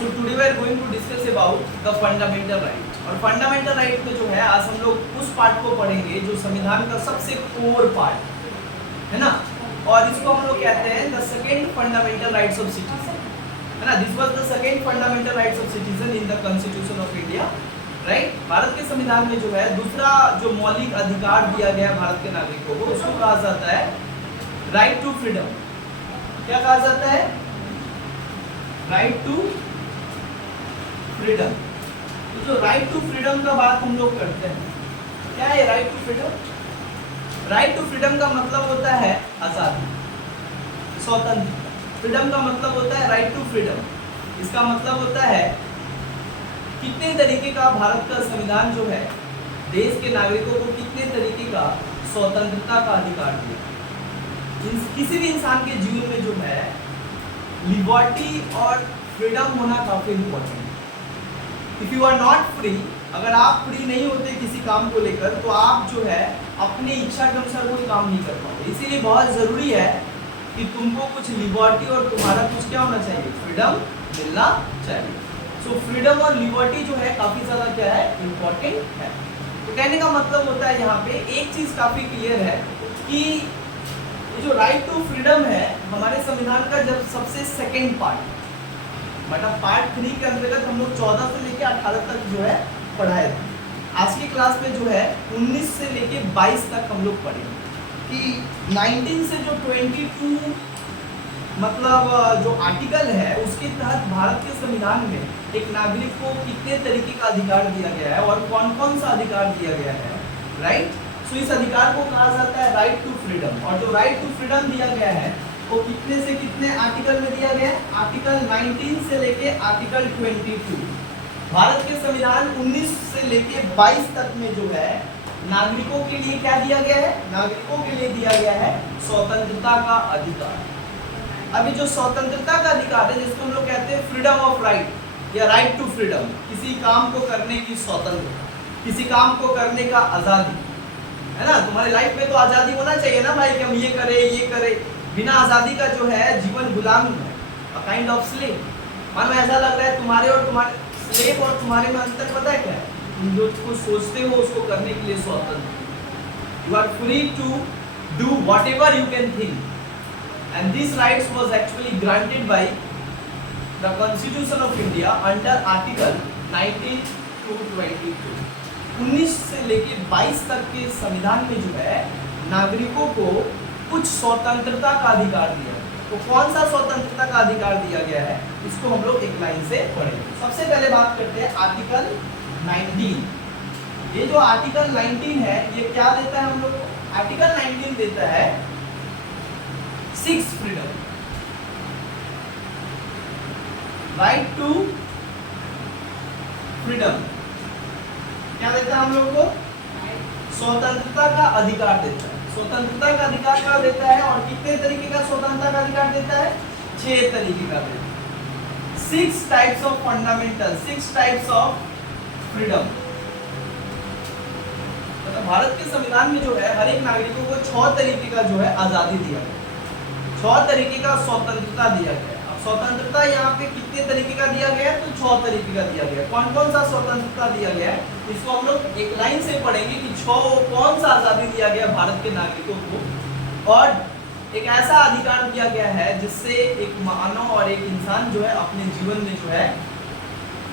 So today we are going to discuss about the fundamental right. और fundamental right में जो है आज हम लोग उस पार्ट को पढ़ेंगे जो संविधान का सबसे कोर पार्ट है ना, और इसको हम लोग कहते हैं the second fundamental rights of citizen, है ना। This was the second fundamental rights of citizen in the constitution of India, right. Bharat के संविधान में जो है दूसरा जो मौलिक अधिकार दिया गया है भारत के नागरिकों को, उसको कहा जाता है राइट टू फ्रीडम। क्या कहा जाता है? Right to freedom. तो जो राइट टू फ्रीडम का बात हम लोग करते हैं, क्या है right to freedom? Right to freedom का मतलब होता है आजादी, स्वतंत्रता। फ्रीडम का मतलब होता है राइट टू फ्रीडम। इसका मतलब होता है कितने तरीके का भारत का संविधान जो है देश के नागरिकों को कितने तरीके का स्वतंत्रता का अधिकार दिया। किसी भी इंसान के जीवन में जो है लिबर्टी और फ्रीडम होना काफी इंपॉर्टेंट है। If you are not free, अगर आप फ्री नहीं होते किसी काम को लेकर, तो आप जो है अपनी इच्छा के अनुसार कोई काम नहीं कर पाओगे। इसीलिए बहुत जरूरी है कि तुमको कुछ लिबर्टी और तुम्हारा कुछ क्या होना चाहिए, फ्रीडम मिलना चाहिए। सो फ्रीडम और लिबर्टी जो है काफी ज्यादा क्या है, इंपॉर्टेंट है। तो कहने का मतलब होता है यहाँ पे एक चीज काफी क्लियर है कि जो राइट टू फ्रीडम है हमारे संविधान का जब सबसे सेकेंड पार्ट, मतलब पार्ट 3 के अंतर्गत हम लोग 14 से लेके 18 तक जो है पढ़ाए थे। आज की क्लास में जो है 19 से लेके 22 तक हम लोग पढ़े कि 19 से जो 22 मतलब जो आर्टिकल है उसके तहत भारत के संविधान में एक नागरिक को कितने तरीके का अधिकार दिया गया है और कौन कौन सा अधिकार दिया गया है, राइट। सो इस अधिकार को कहा जाता है राइट टू फ्रीडम। और जो राइट टू फ्रीडम दिया गया है वो कितने से कितने आर्टिकल में दिया गया है? आर्टिकल 19 से लेके आर्टिकल 22। भारत के संविधान 19 से लेके 22 तक में जो है नागरिकों के लिए क्या दिया गया है? नागरिकों के लिए दिया गया है स्वतंत्रता का अधिकार। अभी जो स्वतंत्रता का अधिकार है जिसको हम लोग कहते हैं फ्रीडम ऑफ राइट या राइट टू फ्रीडम, किसी काम को करने की स्वतंत्रता, किसी काम को करने का आजादी, है ना। तुम्हारी लाइफ में तो आजादी होना चाहिए ना भाई कि हम ये करें। बिना आजादी का जो है जीवन गुलामी है, अ काइंड ऑफ स्लेव। मानो ऐसा लग रहा है तुम्हारे और तुम्हारे स्लेव और तुम्हारे में अंतर पता है क्या है? तुम जो कुछ सोचते हो उसको करने के लिए स्वतंत्र। You are free to do whatever you can think and this rights was actually granted by the constitution of India under article 19 to 22। 19 से लेके 22 तक के संविधान में जो है नागरिकों को कुछ स्वतंत्रता का अधिकार दिया। तो कौन सा स्वतंत्रता का अधिकार दिया गया है इसको हम लोग एक लाइन से पढ़ेंगे। सबसे पहले बात करते हैं आर्टिकल 19। ये जो आर्टिकल 19 है ये क्या देता है हम लोग को? आर्टिकल 19 देता है 6 फ्रीडम, राइट टू फ्रीडम। क्या देता है हम लोग को? स्वतंत्रता का अधिकार देता है। स्वतंत्रता का अधिकार क्या देता है और कितने तरीके का स्वतंत्रता का अधिकार देता है? 6 तरीके का देता है। 6 types of fundamental, 6 types of freedom. मतलब भारत के संविधान में जो है हर एक नागरिकों को 6 तरीके का जो है आजादी दिया गया, 6 तरीके का स्वतंत्रता दिया गया। अब स्वतंत्रता यहाँ पे कितने तरीके का दिया गया है? तो 6 तरीके का दिया गया। कौन कौन सा स्वतंत्रता दिया गया है इसको हम लोग एक लाइन से पढ़ेंगे कि 6 कौन सा आजादी दिया गया भारत के नागरिकों को, और एक ऐसा अधिकार दिया गया है जिससे एक मानव और एक इंसान जो है अपने जीवन में जो है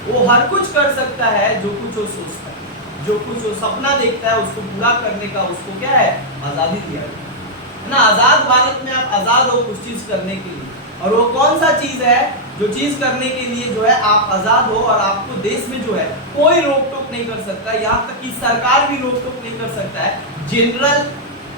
वो हर कुछ कर सकता है, जो कुछ वो सोचता है, जो कुछ वो सपना देखता है उसको पूरा करने का उसको क्या है? आजादी दिया गया है ना। आजाद भारत में आप आजाद हो कुछ चीज करने के लिए, और वो कौन सा चीज है जो चीज करने के लिए जो है आप आजाद हो और आपको देश में जो है कोई रोक टोक नहीं कर सकता, यहाँ तक कि सरकार भी रोक टोक नहीं कर सकता है। जनरल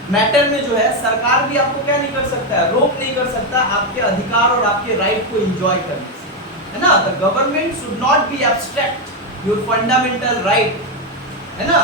मैटर में जो है सरकार भी आपको क्या नहीं कर सकता है? रोक नहीं कर सकता आपके अधिकार और आपके राइट को एंजॉय करने से, है ना। The government should not B abstract your fundamental right, है ना,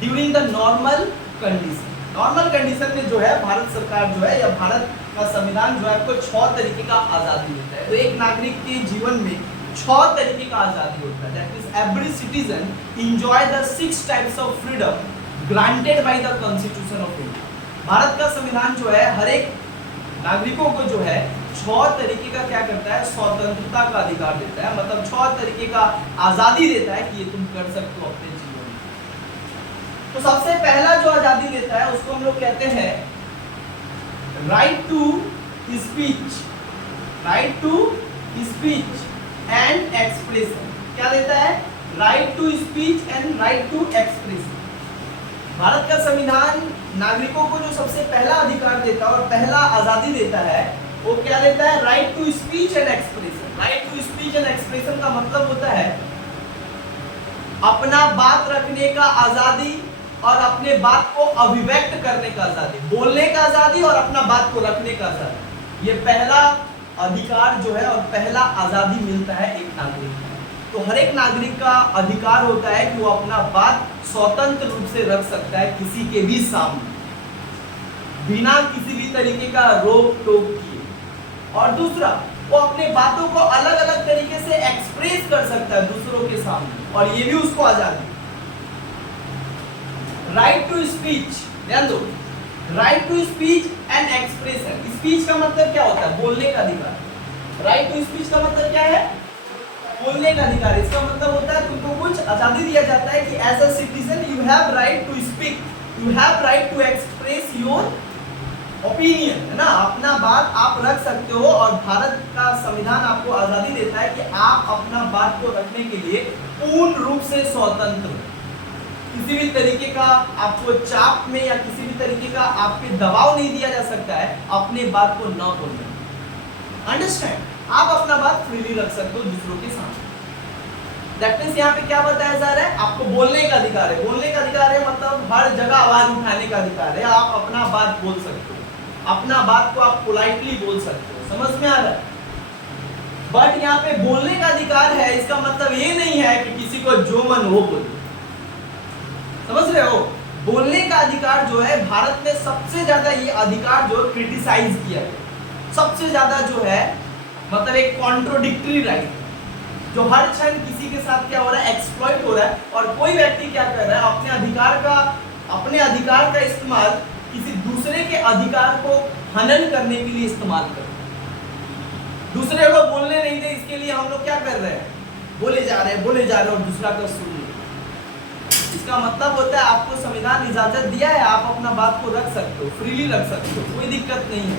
during the normal condition. Normal condition में जो है भारत सरकार जो है या भारत का संविधान जो है आपको 6 तरीके का आजादी देता है। तो एक नागरिक के जीवन में 6 तरीके का आजादी होता है। That means every citizen enjoy the 6 types of freedom granted by the constitution of India. Bharat का संविधान जो है हर एक नागरिकों को जो है छह तरीके का क्या करता है, स्वतंत्रता का अधिकार देता है, मतलब छह तरीके का आजादी देता है कि ये तुम कर सकते हो अपने जीवन में। तो सबसे पहला जो आजादी देता है उसको हम लोग कहते हैं right to speech, right to speech and expression. क्या देता है, right to speech and right to expression. Bharat का संविधान नागरिकों को जो सबसे पहला अधिकार देता है और पहला आजादी देता है वो क्या देता है, right to speech and expression. Right to speech and expression का मतलब होता है अपना बात रखने का आजादी और अपने बात को अभिव्यक्त करने का आजादी, बोलने का आजादी और अपना बात को रखने का आजादी। ये पहला अधिकार जो है और पहला आजादी मिलता है एक नागरिक को। तो हर एक नागरिक का अधिकार होता है कि वो अपना बात स्वतंत्र रूप से रख सकता है किसी के भी सामने, बिना किसी भी तरीके का रोक टोक किए। और दूसरा, वो अपने बातों को अलग अलग तरीके से एक्सप्रेस कर सकता है दूसरों के सामने, और ये भी उसको आजादी। राइट टू स्पीच, ध्यान दो, right to speech and expression. Speech का मतलब क्या होता है, बोलने का अधिकार। राइट टू स्पीच का मतलब क्या है, बोलने का अधिकार। इसका मतलब होता है तुमको कुछ आजादी दिया जाता है कि as a citizen you have right to speak, you have right to express your opinion, है ना, अपना बात आप रख सकते हो। और भारत का संविधान आपको आजादी देता है कि आप अपना बात को रखने के लिए पूर्ण रूप से स्वतंत्र हो। किसी भी तरीके का आपको चाप में या किसी भी तरीके का आप पे दबाव नहीं दिया जा सकता है अपने बात को न बोलने। अंडरस्टैंड, आप अपना बात फ्रीली रख सकते हो दूसरों के सामने। दैट मींस यहाँ पे क्या बताया जा रहा है, आपको बोलने का अधिकार है। बोलने का अधिकार है मतलब हर जगह आवाज उठाने का अधिकार है। आप अपना बात बोल सकते हो, अपना बात को आप पोलाइटली बोल सकते हो। समझ में आ रहा है? बट यहाँ पे बोलने का अधिकार है, इसका मतलब ये नहीं है कि किसी को जो मन हो बोलो। समझ रहे हो? बोलने का अधिकार जो है भारत में सबसे ज्यादा ये अधिकार जो क्रिटिसाइज किया गया, सबसे ज्यादा जो है मतलब एक कॉन्ट्रोडिक्टरी राइट, जो हर क्षण किसी के साथ क्या हो रहा है, एक्सप्लॉइट हो रहा है। और कोई व्यक्ति क्या कर रहा है, अपने अधिकार का इस्तेमाल किसी दूसरे के अधिकार को हनन करने के लिए इस्तेमाल कर रहे हैं। दूसरे को बोलने नहीं दे, इसके लिए हम लोग क्या कर रहे हैं, बोले जा रहे हैं और दूसरा का सुन रहे। इसका मतलब होता है आपको संविधान इजाजत दिया है, आप अपना बात को रख सकते हो, फ्रीली रख सकते हो, कोई दिक्कत नहीं है।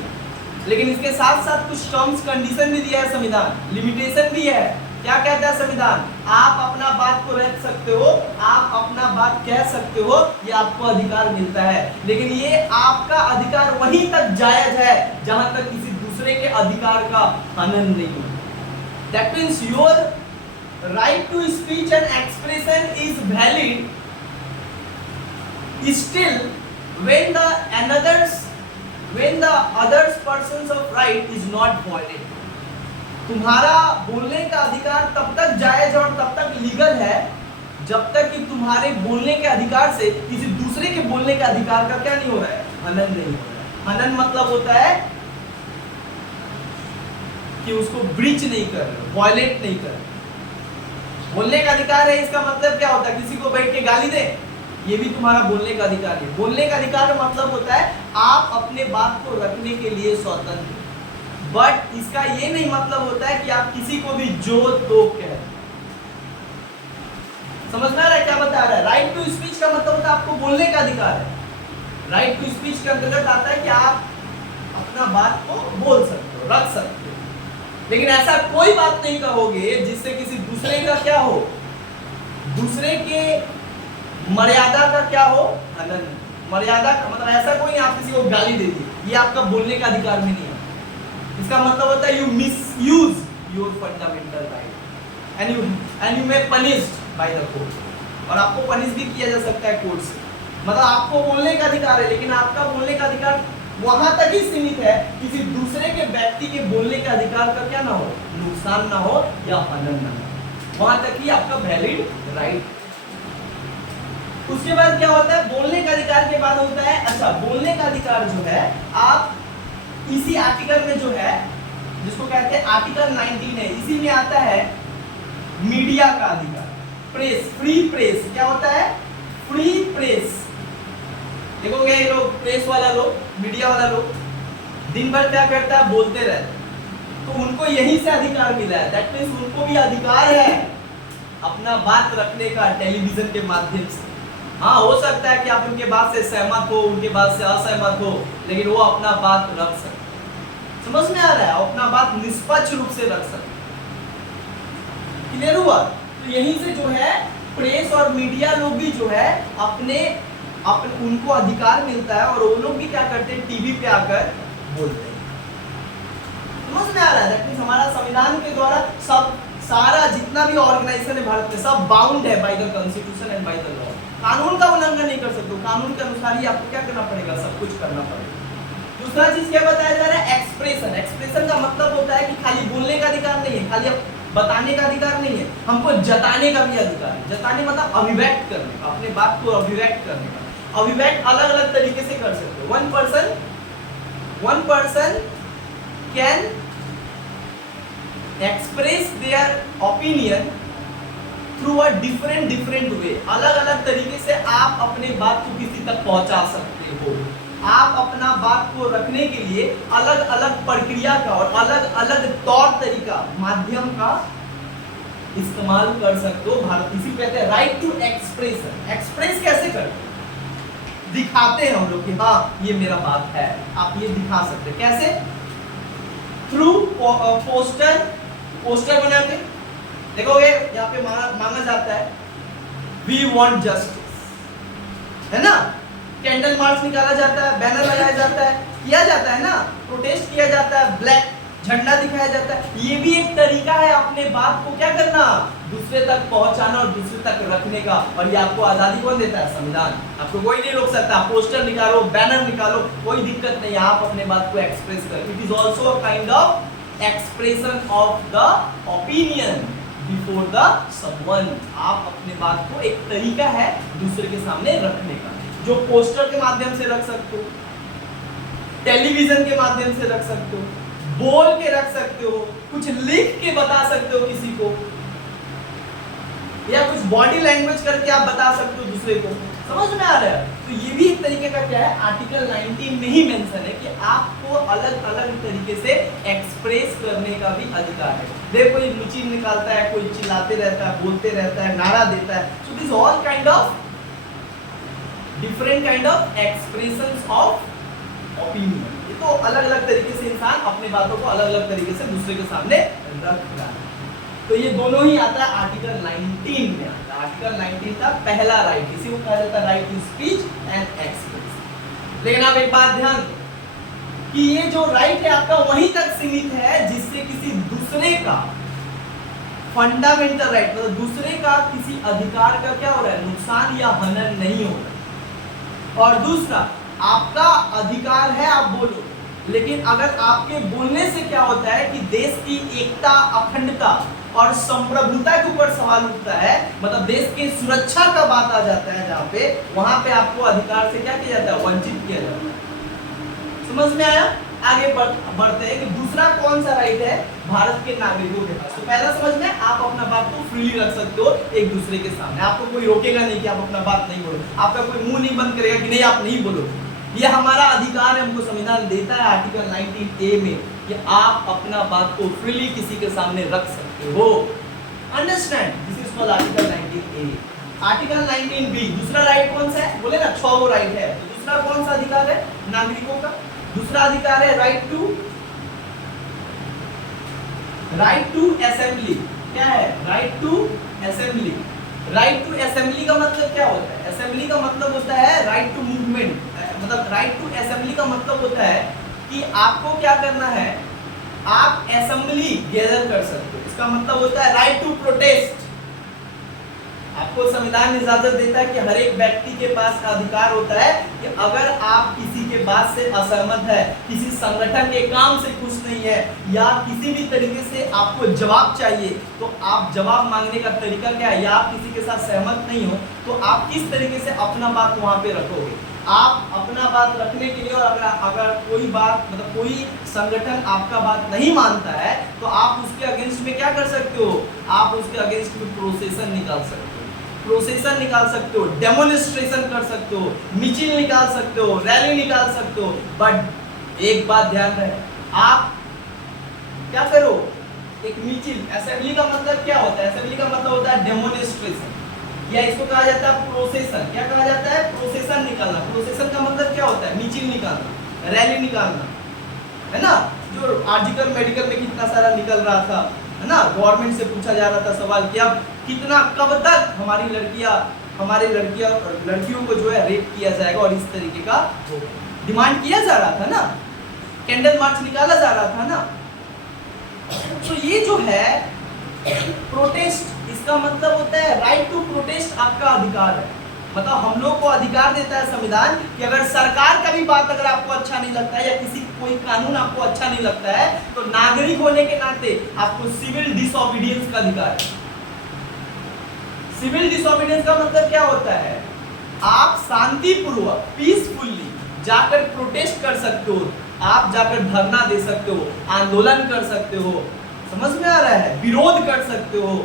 लेकिन इसके साथ साथ कुछ टर्म्स कंडीशन भी दिया है संविधान, लिमिटेशन भी है। क्या कहता है संविधान, आप अपना बात को रख सकते हो, आप अपना बात कह सकते हो, ये आपको अधिकार मिलता है। लेकिन ये आपका अधिकार वहीं तक जायज है जहां तक किसी दूसरे के अधिकार का हनन नहीं हो। That means your right to speech and expression is valid still when the others person's of right is not violated। तुम्हारा बोलने का अधिकार तब तक जायज और तब तक लीगल है जब तक कि तुम्हारे बोलने के अधिकार से किसी दूसरे के बोलने का अधिकार का क्या नहीं हो रहा है, हनन नहीं हो रहा है। हनन मतलब होता है कि उसको ब्रीच नहीं कर रहे, वायलेट नहीं कर रहे। बोलने का अधिकार है, इसका मतलब क्या होता है, किसी को बैठ के गाली दे, ये भी तुम्हारा बोलने का अधिकार है। बोलने का अधिकार मतलब होता है आप अपने बात को रखने के लिए स्वतंत्र। बट इसका ये नहीं मतलब होता है कि आप किसी को भी जो तो कह। समझ में आ रहा है क्या बता रहा है? राइट टू स्पीच का मतलब होता है आपको बोलने का अधिकार है। राइट टू स्पीच के अंतर्गत आता है कि आप अपना बात को बोल सकते हो, रख सकते हो, लेकिन ऐसा कोई बात नहीं कहोगे जिससे किसी दूसरे का क्या हो, दूसरे के मर्यादा का क्या हो, हनन। मर्यादा का मतलब ऐसा कोई आप किसी को गाली दे दी, ये आपका बोलने का अधिकार में नहीं है। इसका मतलब होता है you misuse your fundamental right and you may punished by the court. और आपको पनिश भी किया जा सकता है कोर्ट से। मतलब आपको बोलने का अधिकार है, लेकिन आपका बोलने का अधिकार वहां तक ही सीमित है, किसी दूसरे के व्यक्ति के बोलने के अधिकार का क्या ना हो, नुकसान ना हो या हनन ना हो, वहां तक ही आपका वैलिड राइट। उसके बाद क्या होता है, बोलने का अधिकार के बाद होता है, अच्छा बोलने का अधिकार जो है आप इसी आर्टिकल में जो है जिसको कहते हैं आर्टिकल 19 है, इसी में आता है मीडिया का अधिकार, प्रेस, फ्री प्रेस। क्या होता है, फ्री प्रेस। देखोगे ये लोग प्रेस वाला लोग, मीडिया वाला लोग दिन भर क्या करता है, बोलते रहते हैं, तो उनको यहीं से अधिकार मिला है। दैट मीन्स उनको भी अधिकार है अपना बात रखने का टेलीविजन के माध्यम से। हाँ, हो सकता है कि आप उनके बात से सहमत हो, उनके बात से असहमत हो, लेकिन वो अपना बात रख सकते हैं। समझ में आ रहा है? अपना बात निष्पक्ष रूप से रख सकते हैं। क्लियर हुआ? तो यहीं से जो है प्रेस और मीडिया लोग भी जो है अपने उनको अधिकार मिलता है और वो लोग भी क्या करते हैं, टीवी पे आकर बोलते हैं। समझ में आ रहा है? दैट मींस हमारा संविधान के द्वारा सब सारा जितना भी ऑर्गेनाइजेशन है भारत में सब बाउंड है bye the constitution and by the law. कानून का उल्लंघन नहीं कर सकते, कानून के अनुसार ही आपको क्या करना पड़ेगा, सब कुछ करना पड़ेगा। दूसरा चीज क्या बताया जा रहा है, एक्सप्रेशन। एक्सप्रेशन का मतलब होता है कि खाली बोलने का अधिकार नहीं है, खाली बताने का अधिकार नहीं है, हमको जताने का भी अधिकार है। जताने मतलब अभिव्यक्त करने का, अपने बात को अभिव्यक्त करने का। अभिव्यक्त अलग अलग तरीके से कर सकते हो। One person can express their opinion through a different way. अलग अलग तरीके से आप अपने बात को किसी तक पहुंचा सकते हो। आप अपना बात को रखने के लिए अलग अलग प्रक्रिया का और अलग अलग तौर तरीका माध्यम का इस्तेमाल कर सकते हो। भारत इसी कहते हैं राइट टू एक्सप्रेशन। एक्सप्रेस कैसे करते हैं, दिखाते हैं हम लोग कि हाँ ये मेरा बात है, आप ये दिखा सकते हैं। कैसे? थ्रू पोस्टर बनाते, देखोगे यहाँ पे मांगा जाता है वी वांट जस्टिस, है ना। कैंडल मार्च निकाला जाता है, बैनर लगाया जाता है, किया जाता है ना, प्रोटेस्ट किया जाता है, ब्लैक झंडा दिखाया जाता है। ये भी एक तरीका है अपने बात को क्या करना, दूसरे तक पहुंचाना और दूसरे तक रखने का। और ये आपको आजादी कौन देता है? संविधान। आपको कोई नहीं रोक सकता। पोस्टर निकालो, बैनर निकालो, कोई दिक्कत नहीं, आप अपने बात को एक्सप्रेस करो। It is also a kind of expression of the opinion before the someone. आप अपने बात को एक तरीका है दूसरे के सामने रखने का, जो पोस्टर के माध्यम से रख सकते हो, टेलीविजन के माध्यम से रख सकते हो, बोल के रख सकते हो, कुछ लिख के बता सकते हो किसी को, या कुछ बॉडी लैंग्वेज करके आप बता सकते हो दूसरे को। समझ में आ रहा है? तो ये भी एक तरीके का क्या है, आर्टिकल 19 में ही मेंशन है कि आपको अलग अलग तरीके से एक्सप्रेस करने का भी अधिकार है। देखो कोई मिचिल निकालता है, कोई चिल्लाते रहता है, बोलते रहता है, नारा देता है। So this all kind of different kind of expressions of opinion. ये तो अलग अलग तरीके से इंसान अपने बातों को अलग अलग तरीके से दूसरे के सामने रख रहा है। तो ये दोनों ही आता है आर्टिकल 19 में आता है। आर्टिकल 19 का पहला राइट, इसी को कहा जाता है right to speech and express. लेकिन आप एक बात ध्यान दो कि ये जो राइट है आपका वहीं तक सीमित है जिससे किसी दूसरे का फंडामेंटल राइट, मतलब दूसरे का किसी अधिकार का क्या हो रहा है, नुकसान या हनन नहीं हो रहा है। और दूसरा, आपका अधिकार है आप बोलो, लेकिन अगर आपके बोलने से क्या होता है कि देश की एकता, अखंडता और संप्रभुता के ऊपर सवाल उठता है, मतलब देश की सुरक्षा का बात आ जाता है, जहां पे वहां पे आपको अधिकार से क्या किया जाता है, वंचित किया जाता है। समझ में आया? आगे बढ़ते हैं कि दूसरा कौन सा राइट है भारत के नागरिकों के पास। तो पहला समझ में, आप अपना बात को फ्रीली रख सकते हो एक दूसरे के सामने, आपको कोई रोकेगा नहीं कि आप अपना बात नहीं बोलो, आपका कोई मुंह नहीं बंद करेगा कि नहीं आप नहीं बोलो। ये हमारा अधिकार है, हमको संविधान देता है आर्टिकल 19A में कि आप अपना बात को फ्रीली किसी के सामने रख सकते हो। Understand? This is called article 19A। Article 19B दूसरा राइट कौन सा है, बोले ना 6 राइट है, तो दूसरा कौन सा अधिकार है नागरिकों का? दूसरा अधिकार है राइट टू असेंबली। क्या है? Right to assembly. Right to assembly का मतलब क्या होता है? असेंबली का मतलब होता है राइट टू मूवमेंट, मतलब राइट टू असेंबली का मतलब होता है कि आपको क्या करना है, आप असेंबली गैदर कर सकते हो। इसका मतलब होता है राइट टू प्रोटेस्ट। आपको संविधान इजाजत देता है कि हर एक व्यक्ति के पास का अधिकार होता है कि अगर आप किसी के बात से असहमत है, किसी संगठन के काम से खुश नहीं है, या किसी भी तरीके से आपको जवाब चाहिए, तो आप जवाब मांगने का तरीका क्या है, या आप किसी के साथ सहमत नहीं हो तो आप किस तरीके से अपना बात वहां पे रखोगे। आप अपना बात रखने के लिए, और अगर कोई बात, मतलब कोई संगठन आपका बात नहीं मानता है, तो आप उसके अगेंस्ट में क्या कर सकते हो, आप उसके अगेंस्ट में प्रोसेशन निकाल सकते हो, डेमोन्स्ट्रेशन कर सकते हो, मिचिल निकाल सकते हो, रैली निकाल सकते हो। बट एक बात ध्यान रहे, आप क्या करो, एक मिचिल। असेंबली का मतलब क्या होता है? असेंबली का मतलब होता है डेमोन्स्ट्रेशन, या इसको कहा जाता है प्रोसेसन। क्या कहा जाता है? प्रोसेसन निकालना। प्रोसेसन का मतलब क्या होता है? मिचिल निकालना, रैली निकालना, है ना। जो आर्टिकल मेडिकल में कितना सारा निकल रहा था, है ना, गवर्नमेंट से पूछा जा रहा था सवाल कि अब कितना, कब तक हमारी लड़कियों को जो है रेप किया जाएगा, और इस तरीके का डिमांड किया जा रहा था ना, कैंडल मार्च निकाला जा रहा था ना। तो ये जो है प्रोटेस्ट, इसका मतलब होता है राइट टू प्रोटेस्ट, आपका अधिकार है। मतलब हम लोग को अधिकार देता है संविधान कि अगर सरकार का भी बात अगर आपको अच्छा नहीं लगता है, या किसी कोई कानून आपको अच्छा नहीं लगता है, तो नागरिक होने के नाते आपको सिविल डिसोबीडियंस का अधिकार है। सिविल डिसोबीडियंस का मतलब क्या होता है? आप शांतिपूर्वक पीसफुली जाकर प्रोटेस्ट कर सकते हो, आप जाकर धरना दे सकते हो, आंदोलन कर सकते हो, समझ में आ रहा है, विरोध कर सकते हो,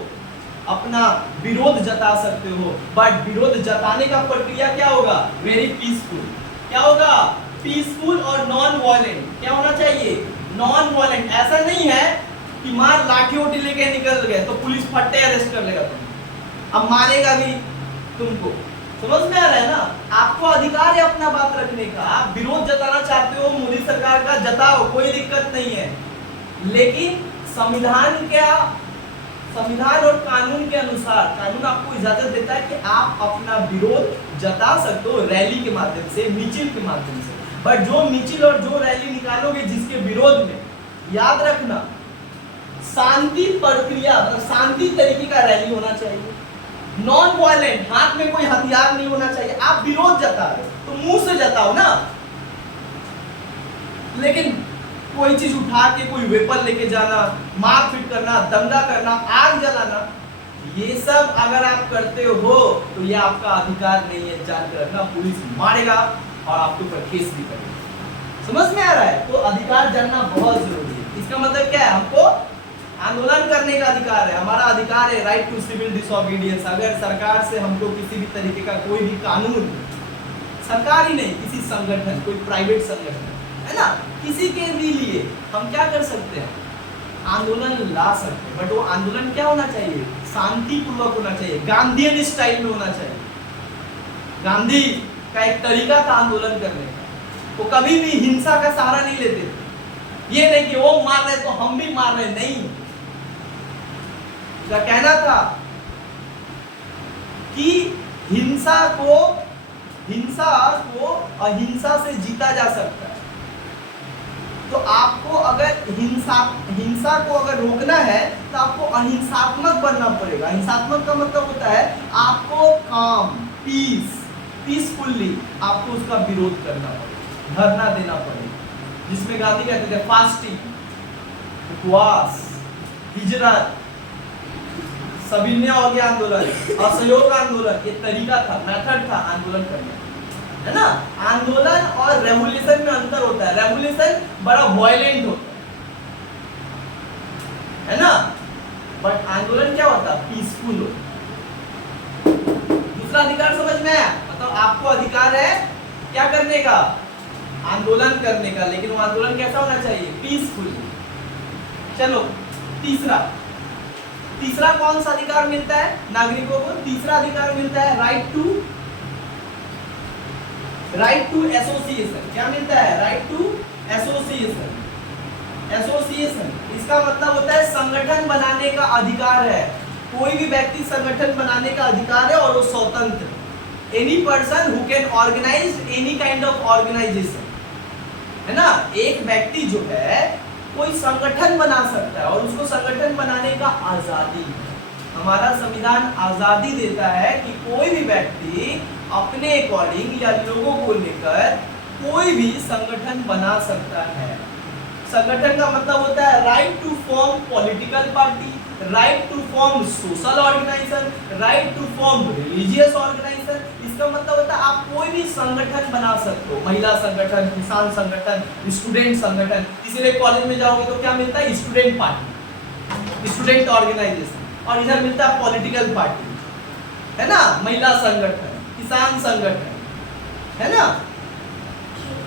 अपना विरोध जता सकते हो। बट विरोध जताने का प्रक्रिया क्या होगा? Very peaceful. क्या होगा? पीसफुल और नॉन वायलेंट। क्या होना चाहिए? Non violent. ऐसा नहीं है कि मार लाठी उठी लेके निकल गए तो पुलिस फट्टे अरेस्ट कर लेगा तुम, अब मारेगा भी तुमको। समझ में आ रहा है ना? आपको अधिकार है अपना बात रखने का। आप विरोध जताना चाहते हो मोदी सरकार का, जताओ, कोई दिक्कत नहीं है। लेकिन संविधान और कानून के अनुसार, कानून आपको इजाजत देता है कि आप अपना विरोध जता सकते हो रैली के माध्यम से, मिचिल के माध्यम से। बट जो मिचिल और जो रैली निकालोगे जिसके विरोध में, याद रखना, शांति प्रक्रिया, मतलब शांति तरीके का रैली होना चाहिए, नॉन वायलेंट, हाथ में कोई हथियार नहीं होना चाहिए। आप विरोध जता रहे हो तो मुंह से जताओ ना, लेकिन कोई चीज उठा के कोई वेपन लेके जाना, मारपीट करना, दंगा करना, आग जलाना, ये सब अगर आप करते हो तो ये आपका अधिकार नहीं है, जान के रखना। पुलिस मारेगा और आपके ऊपर केस भी करेगा। समझ में आ रहा है? तो अधिकार जानना बहुत जरूरी है। इसका मतलब क्या है? हमको आंदोलन करने का अधिकार है, हमारा अधिकार है राइट टू सिविल डिसोबीडियंस। अगर सरकार से हमको किसी भी तरीके का कोई भी कानून, सरकार ही नहीं, किसी संगठन, कोई प्राइवेट संगठन, है ना, किसी के भी लिए हम क्या कर सकते हैं? आंदोलन ला सकते हैं। बट वो आंदोलन क्या होना चाहिए? शांतिपूर्वक होना चाहिए, गांधीयन स्टाइल में होना चाहिए। गांधी का एक तरीका था आंदोलन करने का, वो कभी भी हिंसा का सहारा नहीं लेते थे। ये नहीं कि वो मार रहे तो हम भी मार रहे, नहीं। क्या कहना था कि हिंसा को अहिंसा से जीता जा सकता है। तो आपको अगर हिंसा को अगर रोकना है तो आपको अहिंसात्मक बनना पड़ेगा। अहिंसात्मक का मतलब होता है आपको काम, पीसफुल्ली आपको उसका विरोध करना पड़ेगा, धरना देना पड़ेगा, जिसमें गांधी कहते थे फास्टिंग, उपवास, हिजरत, सविनय अवज्ञा आंदोलन, असहयोग आंदोलन, ये तरीका था, मेथड था आंदोलन करने, है ना। आंदोलन और रेवोल्यूशन में अंतर होता है। रेवोल्यूशन बड़ा वायलेंट होता है ना, बट आंदोलन क्या होता है? पीसफुल होता। दूसरा अधिकार समझ में आया? मतलब आपको अधिकार है क्या करने का? आंदोलन करने का, लेकिन वो आंदोलन कैसा होना चाहिए? पीसफुल। चलो तीसरा कौन सा अधिकार मिलता है नागरिकों को? तीसरा अधिकार मिलता है राइट टू एसोसिएशन। क्या मिलता है? Right to association. इसका मतलब होता है संगठन बनाने का अधिकार है। कोई भी व्यक्ति संगठन बनाने का अधिकार है और वो स्वतंत्र। Any person who can organise any kind of organisation, है ना। एक व्यक्ति जो है कोई संगठन बना सकता है और उसको संगठन बनाने का आजादी है। हमारा संविधान आजादी देता है कि कोई भी व्यक्ति अपने अकॉर्डिंग या लोगों को लेकर कोई भी संगठन बना सकता है। संगठन का मतलब होता है right to form political party, right to form social organisation, right to form religious organisation. इसका मतलब होता है आप कोई भी संगठन बना सकते हो, महिला संगठन, किसान संगठन, स्टूडेंट संगठन। इसीलिए कॉलेज में जाओगे तो क्या मिलता है? स्टूडेंट पार्टी, स्टूडेंट ऑर्गेनाइजेशन, और इधर मिलता है पॉलिटिकल पार्टी, है ना, महिला संगठन, किसान संगठन, है ना।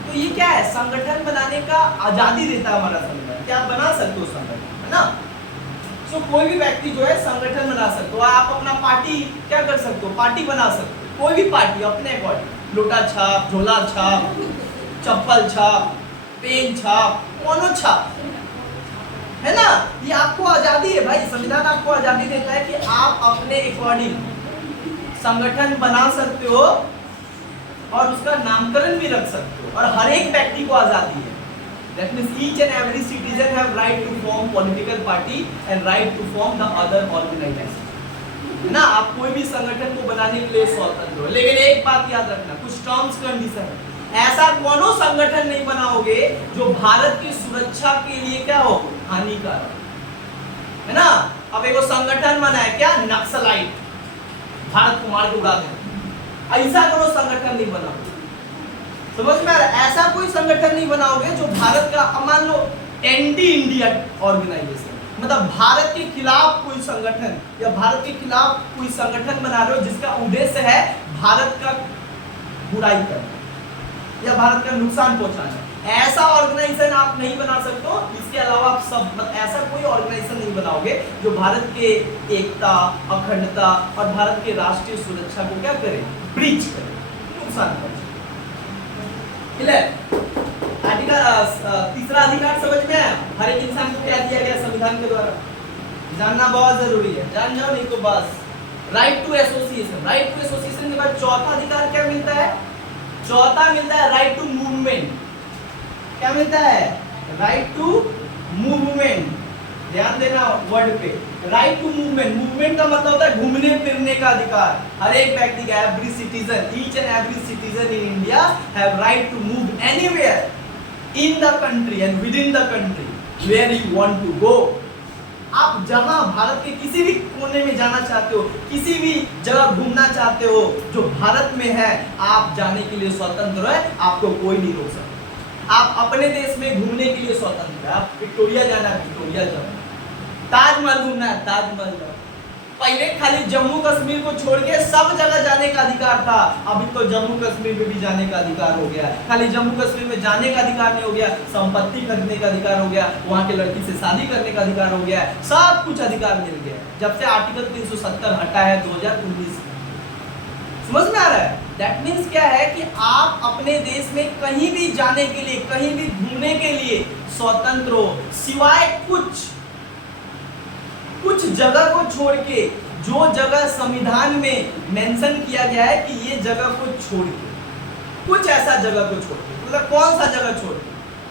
तो ये क्या है? संगठन बनाने का आजादी देता है हमारा संविधान, क्या आप बना सकते हो संगठन। ना। सो कोई भी व्यक्ति जो है संगठन बना सकते हो, आप अपना पार्टी क्या कर सकते हो, पार्टी बना सकते हो, कोई भी पार्टी अपने अकॉर्डिंग, लोटा छाप, झोला छाप, चप्पल छाप, पेन छाप, कोनो छाप, है ना। ये आपको आजादी है भाई, संविधान आपको आजादी देता है कि आप अपने अकॉर्डिंग संगठन बना सकते हो और उसका नामकरण भी रख सकते हो, और हर एक व्यक्ति को आजादी है। That means each and every citizen have right to form political party and right to form the other organization, है ना। आप कोई भी संगठन को बनाने के लिए स्वतंत्र हो, लेकिन एक बात याद रखना, कुछ टर्म्स कंडीशन है। ऐसा कोनो संगठन नहीं बनाओगे जो भारत की सुरक्षा के लिए क्या हो, हानिकारक, है ना। अब एक संगठन बना है क्या, नक्सलाइट, भारत को मार के उड़ा देना, ऐसा कोनो संगठन नहीं बनाओगे, समझ में आ रहा है। ऐसा कोई संगठन नहीं बनाओगे जो भारत का, मान लो एंटी इंडिया ऑर्गेनाइजेशन, मतलब भारत के खिलाफ कोई संगठन, या भारत के खिलाफ कोई संगठन बना रहे हो जिसका उद्देश्य है भारत का बुराई करना या भारत का नुकसान पहुंचाना, ऐसा ऑर्गेनाइजेशन आप नहीं बना सकते हो। इसके अलावा आप सब, मतलब ऐसा कोई ऑर्गेनाइजेशन नहीं बनाओगे जो भारत के एकता, अखंडता और भारत के राष्ट्रीय सुरक्षा को क्या करे, ब्रीच करे, नुकसान पहुंचाए। तीसरा अधिकार समझ में आया, हर एक इंसान को क्या दिया गया संविधान के द्वारा, जानना बहुत जरूरी है, जान जाओ नहीं तो बस। Right to association, right to association के बाद चौथा अधिकार क्या मिलता है, चौथा मिलता है राइट टू मूवमेंट। क्या मिलता है, राइट टू मूवमेंट, ध्यान देना वर्ड पे, राइट टू मूवमेंट। मूवमेंट का मतलब होता है घूमने फिरने का अधिकार। हर एक व्यक्ति का, every citizen, each and every citizen in India have right to move anywhere in the country and with in the country where you want to go. आप जहां भारत के किसी भी कोने में जाना चाहते हो, किसी भी जगह घूमना चाहते हो जो भारत में है, आप जाने के लिए स्वतंत्र है, आपको कोई नहीं रोक सकता। आप अपने देश में घूमने के लिए स्वतंत्र है। आप विक्टोरिया जाना है, विक्टोरिया जाओ, ताजमहल घूमना है, ताजमहल जाओ। पहले खाली जम्मू कश्मीर को छोड़ के सब जगह जाने का अधिकार था, अभी तो जम्मू कश्मीर में भी जाने का अधिकार हो गया है। खाली जम्मू कश्मीर में जाने का अधिकार नहीं हो गया, संपत्ति खरीदने का अधिकार हो गया, वहां के लड़की से शादी करने का अधिकार हो गया, सब कुछ अधिकार मिल गया जब से आर्टिकल 370 हटा है 2019 में। समझ में आ रहा है। दैट मीन्स क्या है कि आप अपने देश में कहीं भी जाने के लिए, कहीं भी घूमने के लिए स्वतंत्र हो, सिवाय कुछ जगह को छोड़ के, जो जगह संविधान में मेंशन किया गया है कि ये जगह को छोड़ के, कुछ ऐसा जगह को छोड़ के, मतलब कौन सा जगह छोड़ के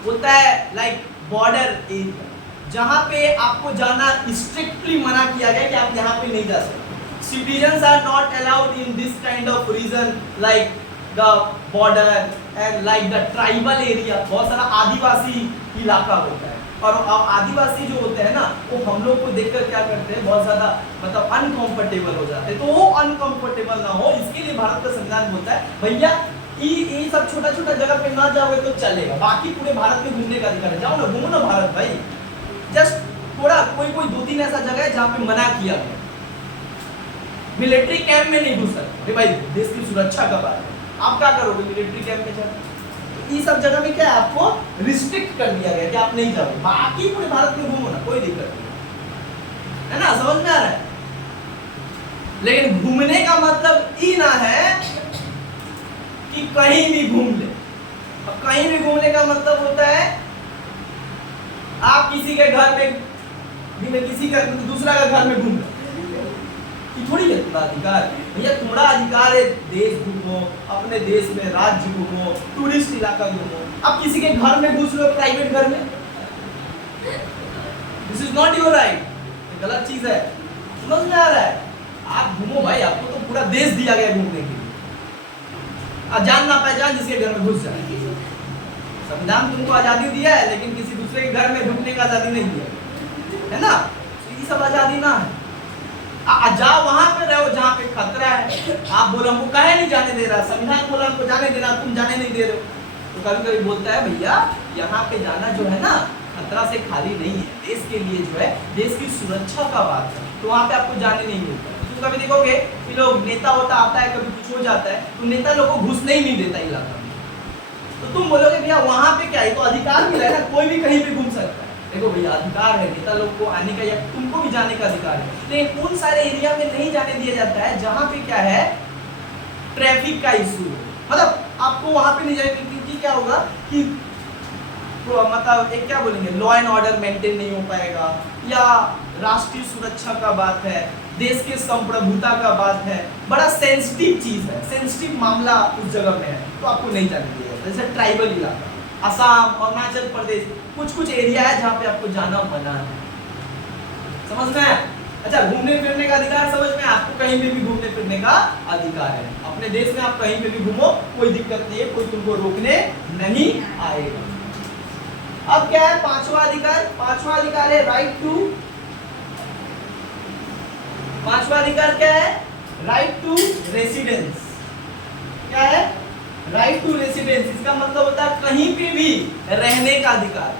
होता है, लाइक बॉर्डर एरिया, जहां पे आपको जाना स्ट्रिक्टली मना किया गया कि आप यहाँ पे नहीं जा सकते। Citizens are not allowed in this kind of region like the border and like the tribal area। बहुत सारा आदिवासी इलाका होता है, और आदिवासी जो होते हैं ना, वो हम लोग को देखकर क्या करते हैं, बहुत ज़्यादा मतलब अनकंफर्टेबल हो जाते हैं। तो वो अनकंफर्टेबल ना हो, इसके लिए भारत का संविधान बोलता है भैया ये सब छोटा छोटा जगह पे ना जाओगे तो चलेगा, बाकी पूरे भारत में घूमने का अधिकार है। जाओ ना, घूमो ना भारत भाई। जस्ट थोड़ा कोई 2-3 ऐसा जगह है जहाँ पे मना किया गया, मिलिट्री कैंप में नहीं घुस सकते भाई, देश की सुरक्षा का बात है। आप क्या करोगे मिलिट्री कैंप में जाकर, ये सब जगह में क्या है, आपको रिस्ट्रिक्ट कर दिया गया कि आप नहीं जाओगे, बाकी पूरे भारत में घूमो ना, कोई दिक्कत नहीं है ना। समझ में आ रहा है। लेकिन घूमने का मतलब ये ना है कि कहीं भी घूम ले। अब कहीं भी घूमने का मतलब होता है आप किसी के घर में, किसी का दूसरा का घर में घूम रहे, थोड़ी है तुम्हारा अधिकार। भैया तुम्हारा अधिकार है देश घूमो, अपने देश में राज्य घूमो, टूरिस्ट इलाका घूमो। अब किसी के घर में घुस लो, प्राइवेट घर में, this is not your right, गलत चीज है। समझ में आ रहा है। आप घूमो भाई, आपको तो पूरा देश दिया गया घूमने के लिए, आप जान ना पहचान जिसके घर में घुस जाए। संविधान तुमको आजादी दिया है, लेकिन किसी दूसरे के घर में ढुकने का आजादी नहीं दिया है ना। तो ये सब आजादी ना है। जाओ वहां पे रहो जहां पे खतरा है। आप बोलो हमको काहे नहीं जाने दे रहा, संविधान बोला हमको जाने देना, तुम जाने नहीं दे रहे हो। तो कभी कभी बोलता है भैया यहाँ पे जाना जो है ना खतरा से खाली नहीं है, देश के लिए जो है, देश की सुरक्षा का बात है, तो वहाँ पे आपको जाने नहीं मिलता। तो कभी देखोगे कि लोग नेता होता आता है, कभी कुछ हो जाता है, तो नेता लोग को घुसने ही नहीं देता इलाका में। तो तुम बोलोगे भैया वहाँ पे क्या है, तो अधिकार मिला है ना, कोई भी कहीं भी घूम सकता है। देखो भैया, अधिकार है नेता लोग को आने का या तुमको भी जाने का अधिकार है, लेकिन उन सारे एरिया में नहीं जाने दिया जाता है जहां पे क्या है, ट्रैफिक का इशू है। मतलब आपको वहां पे नहीं जाएगा, क्योंकि क्या होगा कि मतलब एक क्या बोलेंगे, लॉ एंड ऑर्डर मेंटेन नहीं हो पाएगा, या राष्ट्रीय सुरक्षा का बात है, देश के संप्रभुता का बात है, बड़ा सेंसिटिव चीज है, सेंसिटिव मामला उस जगह में है, तो आपको नहीं जाने दिया जाता। जैसे ट्राइबल इलाका, असम, अरुणाचल प्रदेश, कुछ कुछ एरिया है जहाँ पे आपको जाना मना है। समझ में? अच्छा, घूमने फिरने का अधिकार समझ में? आपको कहीं पे भी घूमने फिरने का अधिकार है अपने देश में, आप कहीं पे भी घूमो, कोई दिक्कत नहीं है, कोई तुमको रोकने नहीं आएगा। अब क्या है पांचवा अधिकार? पांचवा अधिकार है राइट टू, पांचवा अधिकार क्या है? Right to residence. क्या है? Right to residence. इसका मतलब होता है कहीं पे भी रहने का अधिकार।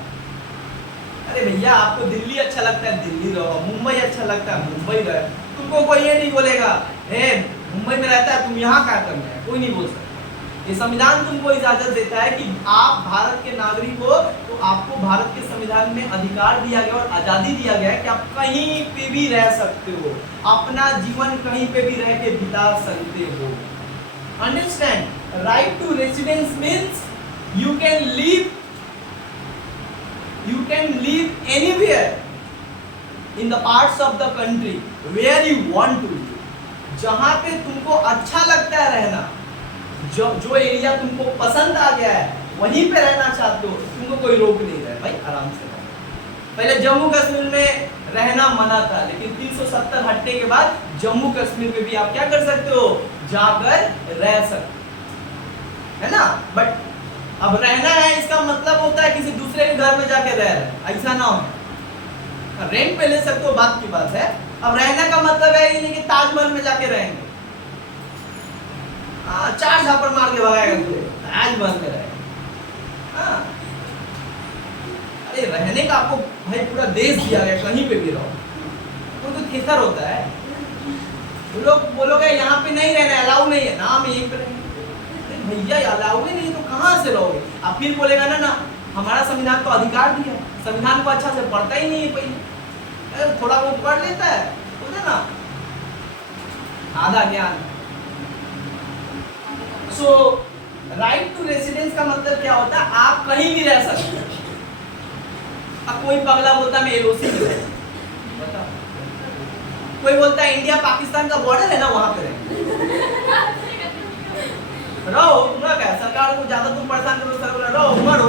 अरे भैया, आपको दिल्ली अच्छा लगता है दिल्ली रहो, मुंबई अच्छा लगता है मुंबई रहो, तुमको कोई ये नहीं बोलेगा ए मुंबई में रहता है तुम यहाँ क्या करना है, कोई नहीं बोल सकता। ये संविधान तुमको इजाजत देता है कि आप भारत के नागरिक हो, तो आपको भारत के संविधान में अधिकार दिया गया और आजादी दिया गया है कि आप कहीं पे भी रह सकते हो, अपना जीवन कहीं पे भी रह के बिता सकते हो। Understand? Right to residence means you can live anywhere in the parts of the country where you want to live. जहां पे तुमको अच्छा लगता है रहना, जो एरिया तुमको पसंद आ गया है वहीं पे रहना चाहते हो, तुमको कोई रोक नहीं रहा है भाई, आराम से रहो। पहले जम्मू कश्मीर में रहना मना था, लेकिन 370 हटने के बाद जम्मू कश्मीर में भी आप क्या कर सकते हो, जाकर रह सकते है ना। बट अब रहना है इसका मतलब होता है किसी दूसरे के घर में जाके रह रहे, ऐसा ना हो। रेंट पे ले सकते हो, बात की बात है। अब रहने का मतलब है ये नहीं कि ताजमहल में जाके रहेंगे, चार झापड़ मार के भगाएगा तुझे, ताजमहल में रहेगा। अरे रहने का आपको भाई पूरा देश दिया गया, कहीं पे भी रहो। वो तो थिएटर होता है, लोग बोलोगे यहाँ पे नहीं रहना, अलाउ नहीं है ना, हम यहीं पे रहेंगे। भैया अलाउ ही नहीं तो कहाँ से रहोगे आप? फिर बोलेगा ना हमारा संविधान तो अधिकार दिया है, संविधान को अच्छा से पढ़ता ही नहीं है, पहले थोड़ा बहुत पढ़ लेता है, बोलते ना आधा ज्ञान। सो राइट टू रेसिडेंस का मतलब क्या होता है, आप कहीं भी रह सकते हैं। अब कोई पगला बोलता है मैं एलओसी में रहूं, कोई बोलता है इंडिया पाकिस्तान का बॉर्डर है ना वहां पे रहो, तुम्हारा क्या, सरकार को ज्यादा तुम परेशान करो, सर रहो मरो,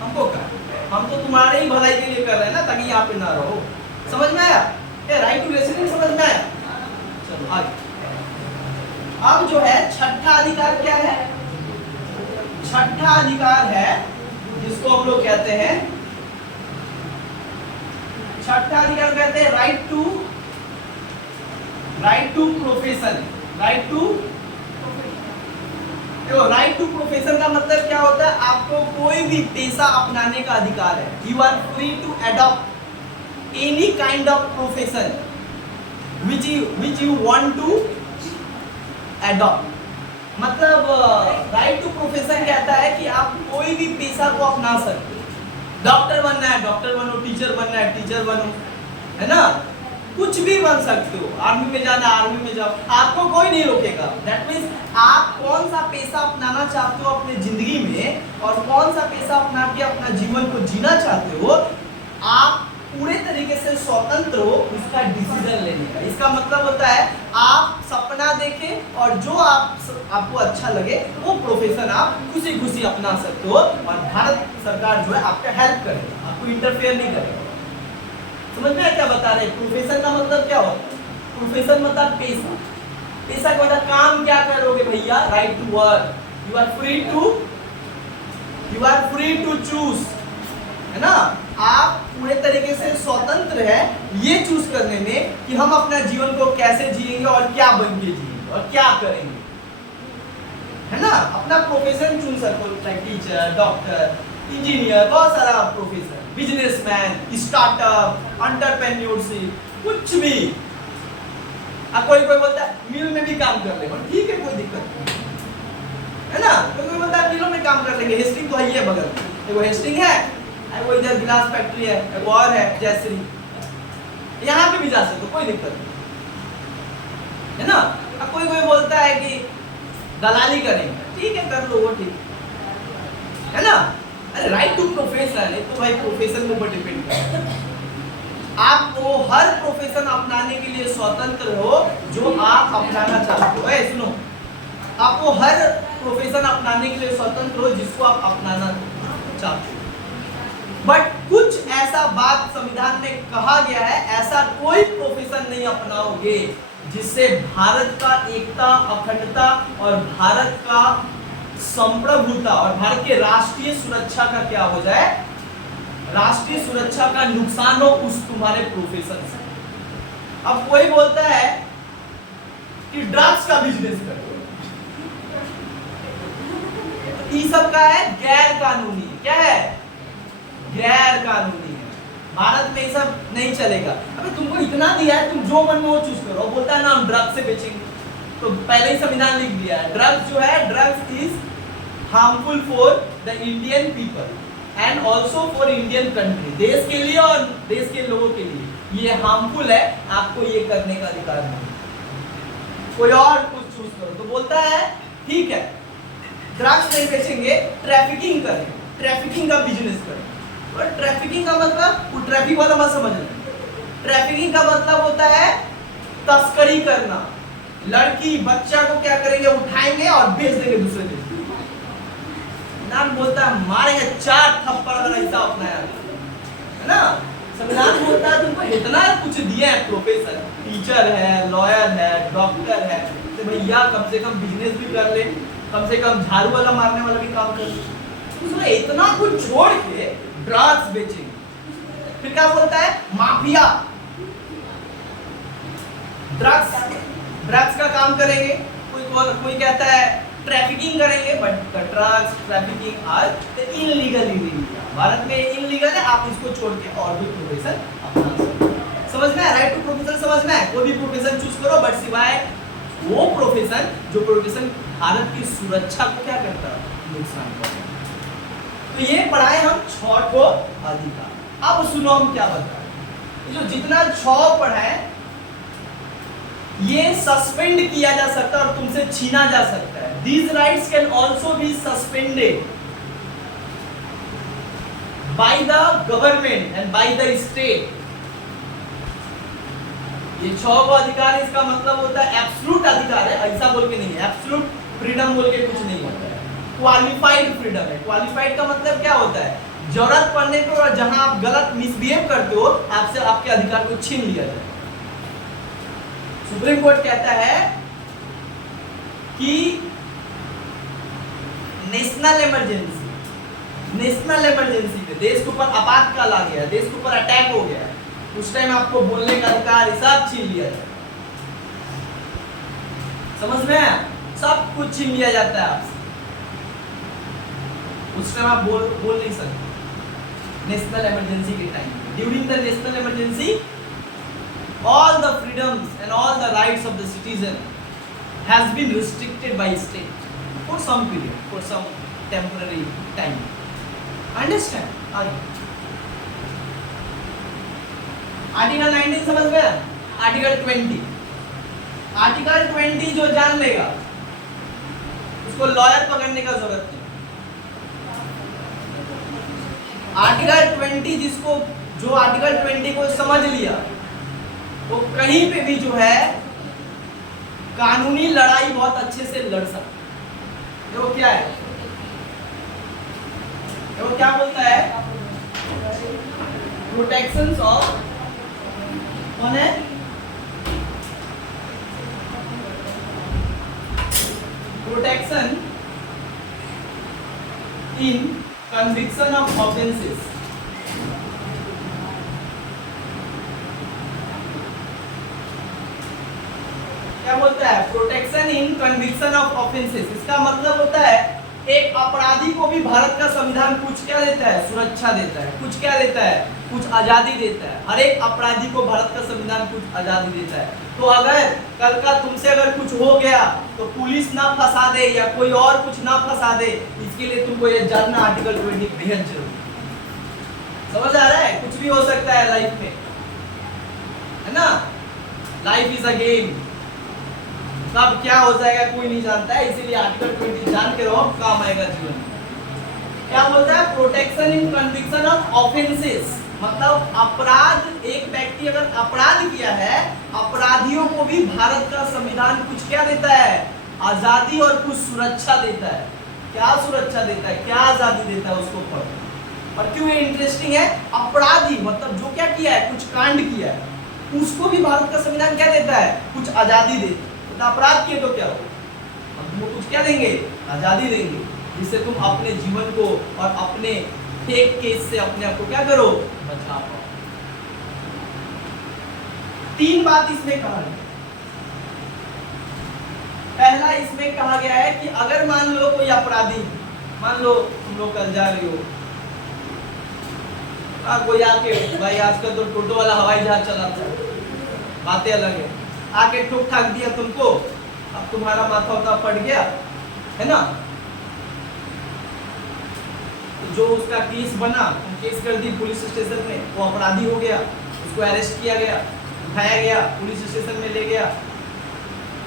हमको क्या, हम तो तुम्हारे ही भलाई के लिए कर रहे हैं ना, ताकि यहाँ पे ना रहो। समझ में आया? राइट टू रेसिडेंस समझ में आया? चलो आगे। अब जो है छठा अधिकार क्या है? छठा अधिकार है जिसको हम लोग कहते हैं, छठा अधिकार कहते हैं right to profession. Right to profession का मतलब क्या होता है, आपको कोई भी पेशा अपनाने का अधिकार है। You are free to adopt any kind of profession which you want to adopt. मतलब राइट टू प्रोफेशन कहता है कि आप कोई भी पेशा को अपना सकते हो। डॉक्टर बनना है डॉक्टर बनो, टीचर बनना है टीचर बनो, है ना, कुछ भी बन सकते हो। आर्मी में जाना आर्मी में जाओ, आपको कोई नहीं रोकेगा। दैट मीन्स आप कौन सा पेशा अपनाना चाहते हो अपने जिंदगी में और कौन सा पेशा अपना के अपना जीवन को जीना चाहते हो, आप पूरे तरीके से स्वतंत्र हो उसका डिसीजन लेने का। इसका मतलब होता है आप सपना देखें और जो आपको अच्छा लगे वो प्रोफेशन आप खुशी खुशी अपना सकते हो, और भारत सरकार जो है आपका हेल्प करेगा, आपको इंटरफेयर नहीं करेगा। समझ में क्या बता रहे हैं? प्रोफेशन का मतलब क्या होता है? प्रोफेशन मतलब पेशा। पेशा का मतलब काम क्या करोगे भैया? Right to work, you are free to choose, है ना। आप पूरे तरीके से स्वतंत्र है ये चूज करने में कि हम अपना जीवन को कैसे जिएंगे और क्या बन के जिएंगे और क्या करेंगे, है ना। अपना प्रोफेशन चुन सकते हो, टीचर, डॉक्टर, इंजीनियर, बहुत सारा प्रोफेशन, बिजनेसमैन, स्टार्टअप, एंटरप्रेन्योरशिप, कुछ भी। अब कोई बोलता है मिल में भी काम कर लेंगे, ठीक है कोई दिक्कत नहीं, है ना। कोई बोलता है मिलों में काम कर लेंगे, हेस्टिंग तो है बगल, देखो हेस्टिंग है, वो इधर गिलास फैक्ट्री है, एक और है जयश्री, यहाँ पे भी जा सकते हो, कोई दिक्कत नहीं है ना। अब कोई कोई बोलता है कि दलाली करेंगे, ठीक है कर लो, वो ठीक है ना। अरे राइट टू प्रोफेशन है तो भाई प्रोफेशन के ऊपर डिपेंड करता है। आपको हर प्रोफेशन अपनाने के लिए स्वतंत्र हो जो आप अपनाना चाहते हो। सुनो, आपको हर प्रोफेशन अपनाने के लिए स्वतंत्र हो जिसको आप अपनाना चाहते हो। बट कुछ ऐसा बात संविधान में कहा गया है, ऐसा कोई प्रोफेशन नहीं अपनाओगे जिससे भारत का एकता, अखंडता और भारत का संप्रभुता और भारत के राष्ट्रीय सुरक्षा का क्या हो जाए, राष्ट्रीय सुरक्षा का नुकसान हो उस तुम्हारे प्रोफेशन से। अब कोई बोलता है कि ड्रग्स का बिजनेस करो, ये सब का है गैर कानूनी। क्या है? गैर कानूनी है। भारत में ये सब नहीं चलेगा। अबे तुमको इतना दिया है, तुम जो मन में वो चूज करो। बोलता है ना हम ड्रग्स से बेचेंगे, तो पहले ही संविधान लिख दिया है ड्रग्स जो है, drugs is harmful for the Indian people and also for Indian country. देश के लिए और देश के लोगों के लिए ये हार्मफुल है, आपको ये करने का अधिकार नहीं। कोई और कुछ चूज करो। तो बोलता है ठीक है ड्रग्स नहीं बेचेंगे, ट्रैफिकिंग करें, ट्रैफिकिंग का बिजनेस करें। और ट्रैफिकिंग का मतलब वो ट्रैफिक वाला मत समझना। ट्रैफिकिंग का मतलब होता है तस्करी करना। लड़की बच्चा को क्या करेंगे, उठाएंगे और बेच देंगे दूसरे देश। नाम बोलता है मारेंगे 4 थप्पड़ अगर ऐसा अपनाया है ना। संविधान बोलता है तुमको इतना कुछ दिया है प्रोफेशन, टीचर है, लॉयर है, डॉक्टर है, तो भैया कम से कम बिजनेस भी कर ले, कम से कम झाड़ू वाला मारने वाला भी काम कर ले। उसमें इतना कुछ छोड़ के ड्रग्स बेचेंगे। फिर क्या बोलता है माफिया, ड्रग्स का काम करेंगे। कोई कहता है ट्रैफिकिंग करेंगे, but drugs trafficking are illegal in India. Bharat में इनलीगल है, आप इसको छोड़ के और भी प्रोफेशन अपना सकते हैं। समझ में है? राइट टू प्रोफेशन समझ में है? कोई भी प्रोफेशन चूज करो, बट सिवाय वो प्रोफेशन जो प्रोफेशन भारत की सुरक्षा को क्या करता है, नुकसान पहुंचाता है। तो ये पढ़ाए हम 6 को अधिकार। अब सुनो हम क्या बताएं। जो जितना 6 पढ़ाए ये सस्पेंड किया जा सकता है और तुमसे छीना जा सकता है। These rights can also be suspended by the government and by the state. ये 6 को अधिकार, इसका मतलब होता है एब्सोल्यूट अधिकार है, ऐसा बोल के नहीं है। एब्सोल्यूट फ्रीडम बोल के कुछ नहीं होता है, क्वालिफाइड फ्रीडम है। क्वालिफाइड का मतलब क्या होता है, जरूरत पड़ने पर और जहां आप गलत मिसबिहेव करते हो आपसे आपके अधिकार को छीन लिया जाए। सुप्रीम कोर्ट कहता है कि नेशनल इमरजेंसी पे देश के ऊपर आपातकाल आ गया, देश के ऊपर अटैक हो गया, उस टाइम आपको बोलने का अधिकार सब छीन लिया जाए। समझ में? सब कुछ छीन लिया जाता है आपसे। उस टाइम आप बोल नहीं सकते। नेशनल इमरजेंसी के time, during the national emergency all the freedoms and all the rights of the citizen has been restricted by state for some period, for some temporary time. Understand? Article 19 समझ में? Article 20, article 20 जो जान लेगा उसको lawyer पकड़ने का जरूरत नहीं। आर्टिकल 20 जिसको, जो आर्टिकल 20 को समझ लिया वो कहीं पे भी जो है कानूनी लड़ाई बहुत अच्छे से लड़ सकता है। देखो क्या है, देखो क्या बोलता है, प्रोटेक्शन ऑफ, कौन है, protection in conviction of offences. क्या बोलता है, protection in conviction of offences. इसका मतलब होता है एक अपराधी को भी भारत का संविधान कुछ क्या देता है, सुरक्षा देता है। कुछ क्या देता है, कुछ आजादी देता है। हर एक अपराधी को भारत का संविधान कुछ आजादी देता है। तो अगर कल का तुमसे अगर कुछ हो गया तो पुलिस ना फंसा दे या कोई और कुछ ना फंसा दे, इसके लिए तुमको ये जानना आर्टिकल 20 बेहद जरूरी है। समझ आ रहा है? कुछ भी हो सकता है लाइफ में, है ना? लाइफ इज अ गेम, कब क्या हो जाएगा कोई नहीं जानता है, इसीलिए आर्टिकल 20 जान के रहो, काम आएगा जीवन में। क्या बोलता है? Protection in conviction of offences, मतलब अपराध, एक व्यक्ति अगर अपराध किया है, अपराधियों को भी भारत का संविधान कुछ क्या देता है? आजादी और कुछ सुरक्षा देता है। क्या सुरक्षा देता है, क्या आजादी देता है, उसको पढ़ो। और क्यों ये इंटरेस्टिंग है? अपराधी मतलब जो क्या किया है, कुछ कांड किया है, उसको भी भारत का संविधान क्या देता है? कुछ आजादी देता है। तो अपराध किए तो क्या हो, तुमको कुछ क्या देंगे? आजादी देंगे, जिससे तुम अपने जीवन को और अपने फेक केस से अपने आप को क्या करो? बचा पाओ। 3 बात इसमें कहा गया। पहला इसमें कहा गया है कि अगर मान लो कोई अपराधी, मान लो तुम लोग कल जा रही हो, कोई आके, भाई आजकल तो टोटो वाला हवाई जहाज चलाता है, बातें अलग है, आके ठोक ठाक दिया तुमको, अब तुम्हारा माथा उता फट गया, है ना? तो जो उसका केस बना, तुम केस कर दी पुलिस स्टेशन में, वो अपराधी हो गया, उसको अरेस्ट किया गया, उठाया गया, पुलिस स्टेशन में ले गया,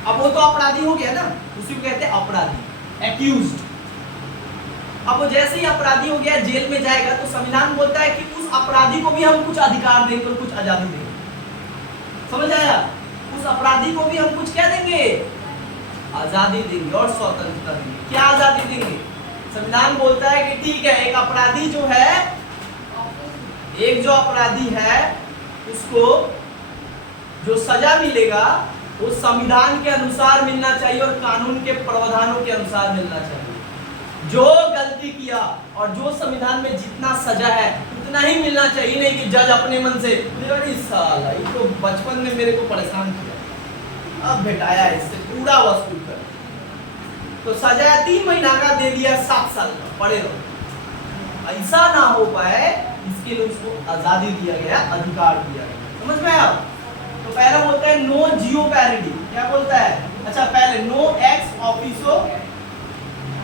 अब वो तो अपराधी हो गया ना, उसी को कहते हैं अपराधी, एक्यूज्ड। अब वो जैसे ही अपराधी हो गया, जेल में जाएगा, तो संविधान बोलता है कि उस अपराधी को भी हम कुछ अधिकार देंगे और कुछ आजादी देंगे। समझ आया? उस अपराधी को भी हम कुछ क्या देंगे? आजादी देंगे और स्वतंत्रता देंगे। क्या आजादी देंगे? संविधान बोलता है कि ठीक है, एक अपराधी जो है, एक जो अपराधी है, उसको जो सजा मिलेगा वो संविधान के अनुसार मिलना चाहिए और कानून के प्रावधानों के अनुसार मिलना चाहिए। जो गलती किया और जो संविधान में जितना सजा है उतना ही मिलना चाहिए, नहीं कि जज अपने मन से साला ये तो बचपन में मेरे को परेशान किया, अब भेटाया इससे पूरा वसूल कर, तो सजा 3 महीना का दे दिया, 7 साल का पड़े रहो। ऐसा ना हो पाए इसके लिए उसको आजादी दिया गया, अधिकार दिया गया। समझ में आया? तो पहला बोलता है नो जियो पैरिडी। क्या बोलता है? अच्छा पहले no ex officio,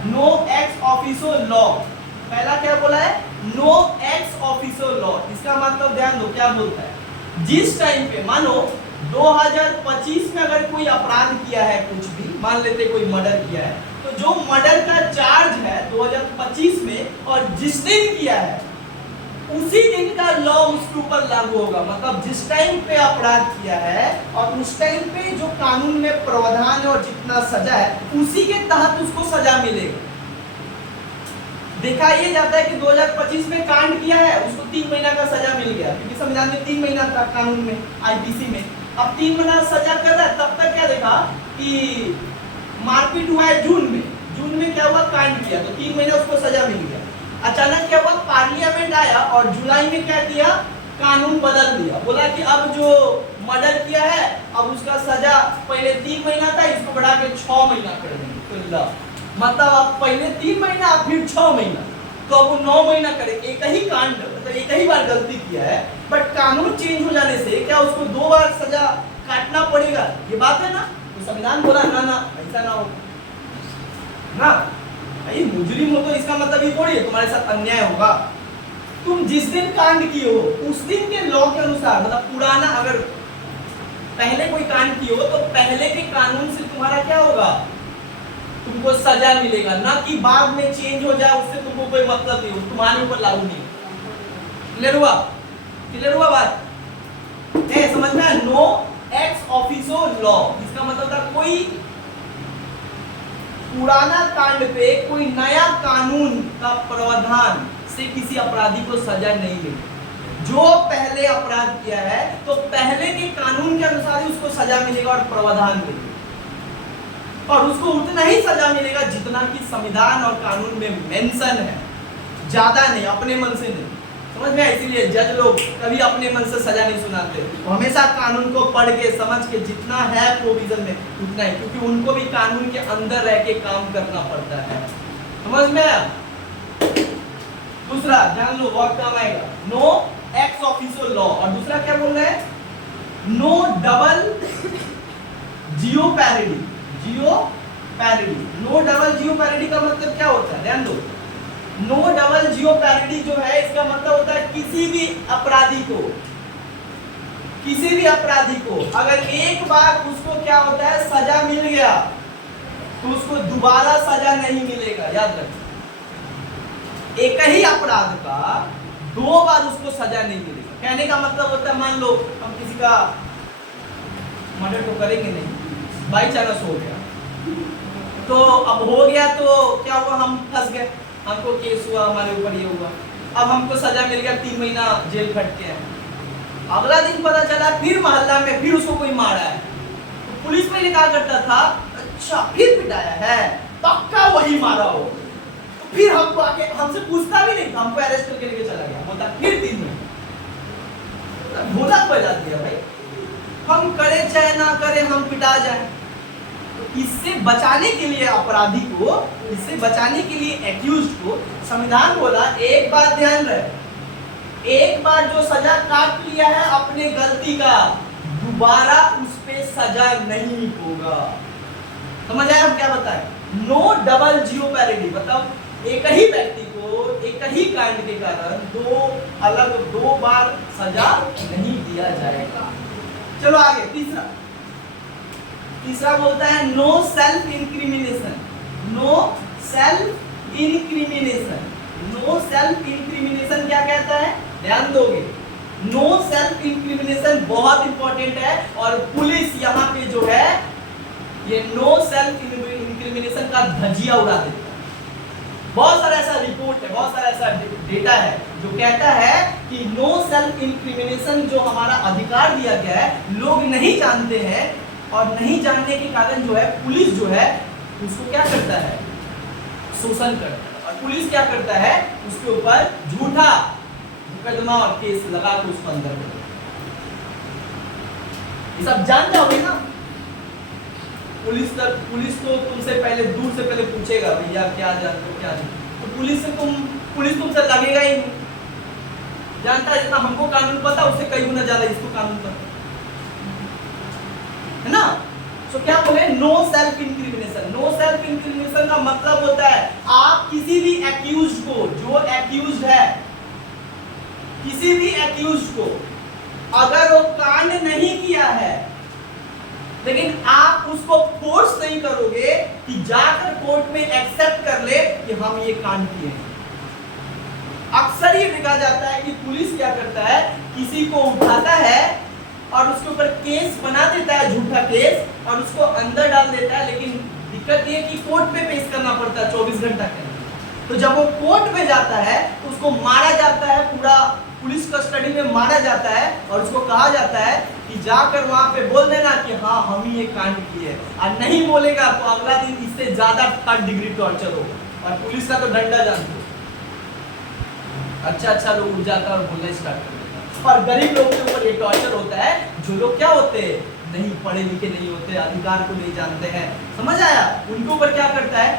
no ex officio law. पहला क्या बोला है? No ex officio law. इसका मतलब ध्यान दो क्या बोलता है? जिस टाइम पे मानो 2025 में अगर कोई अपराध किया है, कुछ भी मान लेते कोई मर्डर किया है, तो जो मर्डर का चार्ज है 2025 में और जिस दिन किया है उसी दिन का लॉ उसके ऊपर लागू होगा। मतलब जिस टाइम पे अपराध किया है और उस टाइम पे जो कानून में प्रावधान है और जितना सजा है उसी के तहत उसको सजा मिलेगा। देखा ये जाता है कि 2025 में कांड किया है, उसको 3 महीना का सजा मिल गया, क्योंकि संविधान में 3 महीना था, कानून में आईपीसी में। अब 3 महीना सजा कर रहा है, तब तक क्या देखा कि मारपीट हुआ है जून में क्या हुआ? कांड किया, तो 3 महीने उसको सजा मिल गया। अचानक क्या हुआ? पार्लियामेंट आया और जुलाई में क्या किया? कानून बदल दिया, बोला कि अब जो मर्डर किया है अब उसका सजा पहले 3 महीना था, इसको बढ़ा के 6 महीना कर देंगे। तो मतलब अब पहले 3 महीना फिर 6 महीना, तो अब वो 9 महीना करे। एक ही कांड, मतलब एक ही बार गलती किया है, बट कानून चेंज हो जाने से क्या उसको 2 बार सजा काटना पड़ेगा? ये बात है ना? तो संविधान बोला ना ना ऐसा ना हो ना, भाई मुजरिम हो तो इसका मतलब ये थोड़ी है तुम्हारे साथ अन्याय होगा। तुम जिस दिन कांड किए हो उस दिन के लॉ के अनुसार, मतलब पुराना अगर पहले कोई कांड किए हो तो पहले के कानून से तुम्हारा क्या होगा? तुमको सजा मिलेगा, ना कि बाद में चेंज हो जाए उससे तुमको कोई मतलब नहीं हो, तुम्हारे ऊपर लागू नहीं। क्लियर हुआ? क्लियर हुआ बात? समझ में? नो एक्स ऑफिसो लॉ, इसका मतलब था कोई पुराना कांड पे कोई नया कानून का प्रावधान से किसी अपराधी को सजा नहीं मिलेगी। जो पहले अपराध किया है तो पहले के कानून के अनुसार ही उसको सजा मिलेगा और प्रावधान मिलेगा, और उसको उतना ही सजा मिलेगा जितना कि संविधान और कानून में मेंशन है, ज्यादा नहीं, अपने मन से नहीं। समझ में? इसीलिए जज लोग कभी अपने मन से सजा नहीं सुनाते, वो हमेशा कानून को पढ़ के समझ के जितना है प्रोविजन में उतना ही, क्योंकि उनको भी कानून के अंदर रह के काम करना पड़ता है। समझ में? दूसरा जान लो, बहुत काम आएगा, नो एक्स ऑफिसो लॉ। और दूसरा क्या बोल रहे हैं? नो डबल जियो पैरिडी। जियो पैरिडी, नो डबल जियो पैरिडी का मतलब क्या होता है? ध्यान दो, नो डबल जियोपैरिडी जो है इसका मतलब होता है किसी भी अपराधी को अगर एक बार उसको क्या होता है सजा मिल गया तो उसको दोबारा सजा नहीं मिलेगा। याद रखिए, एक ही अपराध का 2 बार उसको सजा नहीं मिलेगा। कहने का मतलब होता है मान लो हम किसी का मर्डर तो करेंगे नहीं, बाई चांस हो गया, तो अब हो गया तो क्या हुआ, हम फंस गए, हमको केस हुआ, हमारे ऊपर ये हुआ, अब हमको सजा मिल गया, 3 महीना जेल खट के हैं। अगला दिन पता चला फिर मोहल्ला में फिर उसको कोई मारा है, तो पुलिस में क्या करता था, अच्छा फिर पिटाया है, पक्का वही मारा हो, तो फिर हमको आके हमसे पूछता भी नहीं, हमको अरेस्ट करके लेके चला गया, बोलता फिर 3 महीने भोला बजा दिया भाई, हम करे चाहे ना करे हम पिटा जाए। तो इससे बचाने के लिए अपराधी को, इससे बचाने के लिए एक्यूज्ड को संविधान बोला एक बात ध्यान रहे, एक बार जो सजा काट लिया है अपने गलती का, दोबारा उस पे सजा नहीं होगा। समझ आया हम क्या बताएं? नो डबल जियोपैरिडी मतलब एक ही व्यक्ति को एक ही कांड के कारण 2 बार सजा नहीं दिया जाएगा। चलो आगे तीसरा बोलता है no self incrimination. No self incrimination क्या कहता है, ध्यान दोगे, नो सेल्फ इंक्रिमिनेशन बहुत इंपॉर्टेंट है, और पुलिस यहाँ पे जो है ये नो सेल्फ इंक्रिमिनेशन का धजिया उड़ा देता है। बहुत सारा ऐसा रिपोर्ट है, बहुत सारा ऐसा डेटा है जो कहता है कि नो सेल्फ इंक्रिमिनेशन जो हमारा अधिकार दिया गया है लोग नहीं जानते हैं, और नहीं जानने के कारण जो है पुलिस जो है उसको क्या करता है, शोषण करता है, और पुलिस क्या करता है उसके ऊपर झूठा मुकदमा और केस लगा के उसको अंदर कर देता है। ये सब जान जाओगे ना, पुलिस तो तुमसे पहले दूर से पहले पूछेगा भैया क्या जानते हो क्या नहीं, तो पुलिस तुमसे लगेगा ही नहीं, जानता है जितना हमको कानून पता उससे कई गुना ज्यादा इसको कानून पता है ना। तो क्या बोले, no self incrimination. No self incrimination का मतलब होता है आप किसी भी एक्यूज्ड को, जो एक्यूज्ड है, किसी भी एक्यूज्ड को अगर वो कांड नहीं किया है लेकिन आप उसको फोर्स नहीं करोगे कि जाकर कोर्ट में एक्सेप्ट कर ले कि हम ये कांड किए हैं। अक्सर ये देखा जाता है कि पुलिस क्या करता है, किसी को उठाता है और उसके ऊपर केस बना देता है, झूठा केस, और उसको अंदर डाल देता है, लेकिन दिक्कत ये कि कोर्ट में पेश करना पड़ता है 24 घंटा के अंदर। तो जब वो कोर्ट में जाता है तो उसको मारा जाता है, पूरा पुलिस कस्टडी में मारा जाता है, और उसको कहा जाता है कि जाकर वहां पे बोल देना कि हाँ हम ही ये कांड किए, और नहीं बोलेगा तो अगला दिन इससे ज्यादा 3rd डिग्री टॉर्चर हो। और पुलिस का तो डंडा जानते हो, अच्छा लोग उठ जाता है और बोलना स्टार्ट कर देता है। और गरीब लोगों के ऊपर ये टॉर्चर होता है, जो लोग क्या होते हैं, नहीं पढ़े लिखे नहीं होते, अधिकार को नहीं जानते हैं, समझ आया, उनके ऊपर क्या करता है,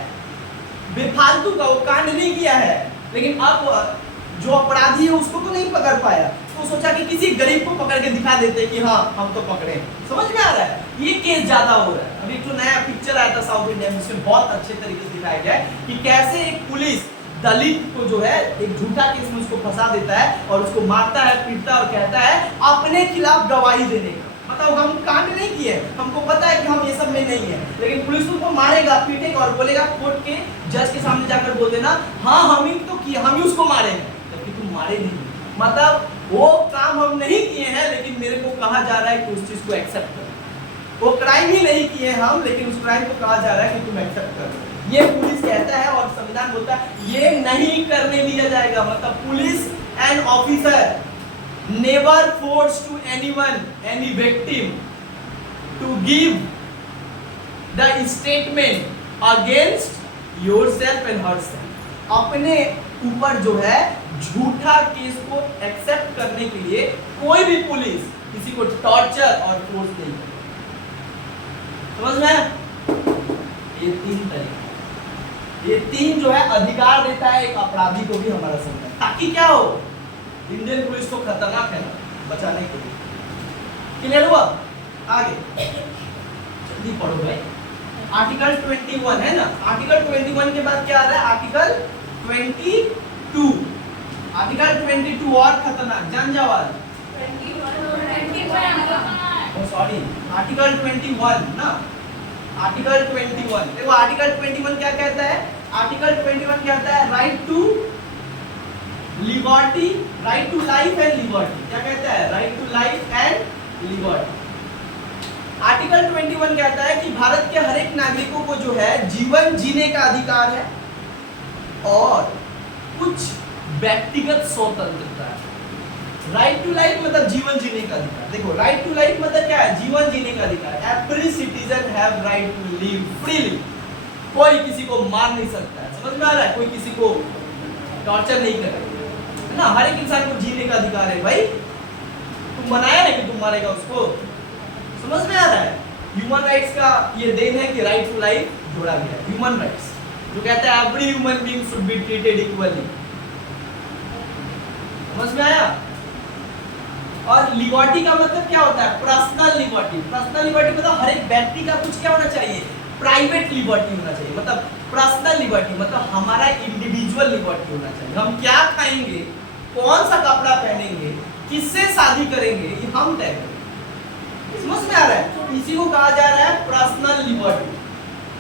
बेफालतू का, वो कांड नहीं किया है लेकिन अब जो अपराधी है उसको तो नहीं पकड़ पाया, तो सोचा कि किसी गरीब को पकड़ के दिखा देते कि हाँ हम तो पकड़े। समझ में आ रहा है, ये केस ज्यादा हो रहा है। अभी एक तो नया पिक्चर आया था साउथ इंडिया में, जिसमें बहुत अच्छे तरीके से दिखाया गया है कि कैसे एक पुलिस दलित को जो है एक झूठा केस में उसको फंसा देता है और उसको मारता है, पीटता है और कहता है अपने खिलाफ गवाही देने का, मतलब हम कांड नहीं किए, हमको पता है कि हम ये सब में नहीं है, लेकिन पुलिस उसको मारेगा, पीटेगा और बोलेगा कोर्ट के जज के सामने जाकर बोल देना हाँ हम ही तो किए, हम ही उसको मारे हैं, जबकि तुम मारे नहीं। मतलब वो काम हम नहीं किए हैं लेकिन मेरे को कहा जा रहा है कि उस चीज को एक्सेप्ट करो। वो क्राइम ही नहीं किए हम, लेकिन उस क्राइम को कहा जा रहा है कि तुम एक्सेप्ट करो। ये पुलिस कहता है और संविधान बोलता है ये नहीं करने दिया जाएगा। मतलब police and officer never force to anyone, any victim to give the statement against yourself and herself. अपने ऊपर जो है झूठा केस को एक्सेप्ट करने के लिए कोई भी पुलिस किसी को टॉर्चर और फोर्स नहीं करती। समझ में? ये 3 तरीके, ये 3 जो है अधिकार देता है एक अपराधी को भी हमारा संविधान, ताकि क्या हो, इंडियन पुलिस तो खतरनाक है ना, बचाने के लिए। क्लियर हुआ? आगे जल्दी पढ़ो भाई। आर्टिकल 21 है ना, आर्टिकल 21 के बाद क्या आ रहा है, आर्टिकल 22 आर्टिकल 22 और खतरनाक झंझावात, सॉरी आर्टिकल 21 ना, आर्टिकल 21 देखो आर्टिकल 21 क्या कहता है, आर्टिकल 21 कहता है right to liberty, right to life and liberty, क्या कहता है right to life and liberty. Article 21 कहता है कि भारत के हर एक नागरिकों को जो है जीवन जीने का अधिकार है और कुछ व्यक्तिगत स्वतंत्रता है। राइट टू लाइफ मतलब जीवन जीने का अधिकार, देखो राइट टू लाइफ मतलब क्या है, जीवन जीने का अधिकार। Every citizen have right to live freely, कोई किसी को मार नहीं सकता है, समझ में आ रहा है, कोई किसी को टॉर्चर नहीं करेगा, है ना, हर एक इंसान को जीने का अधिकार है। भाई तुम बनाया है कि तुम मारेगा उसको, समझ में आ रहा है। ह्यूमन राइट्स का ये देन है कि राइट टू लाइफ जोड़ा गया है, ह्यूमन राइट्स जो कहता है every human being should be treated equally, समझ में आया। और लिबर्टी का मतलब क्या होता है, पर्सनल लिबर्टी, पर्सनल लिबर्टी मतलब हर एक व्यक्ति का कुछ क्या होना चाहिए, प्राइवेट लिबर्टी होना चाहिए, मतलब पर्सनल लिबर्टी मतलब हमारा इंडिविजुअल लिबर्टी होना चाहिए। हम क्या खाएंगे, कौन सा कपड़ा पहनेंगे, किससे शादी करेंगे, ये हम तय करेंगे, समझ में आ रहा है। इसी को कहा जा रहा है पर्सनल लिबर्टी।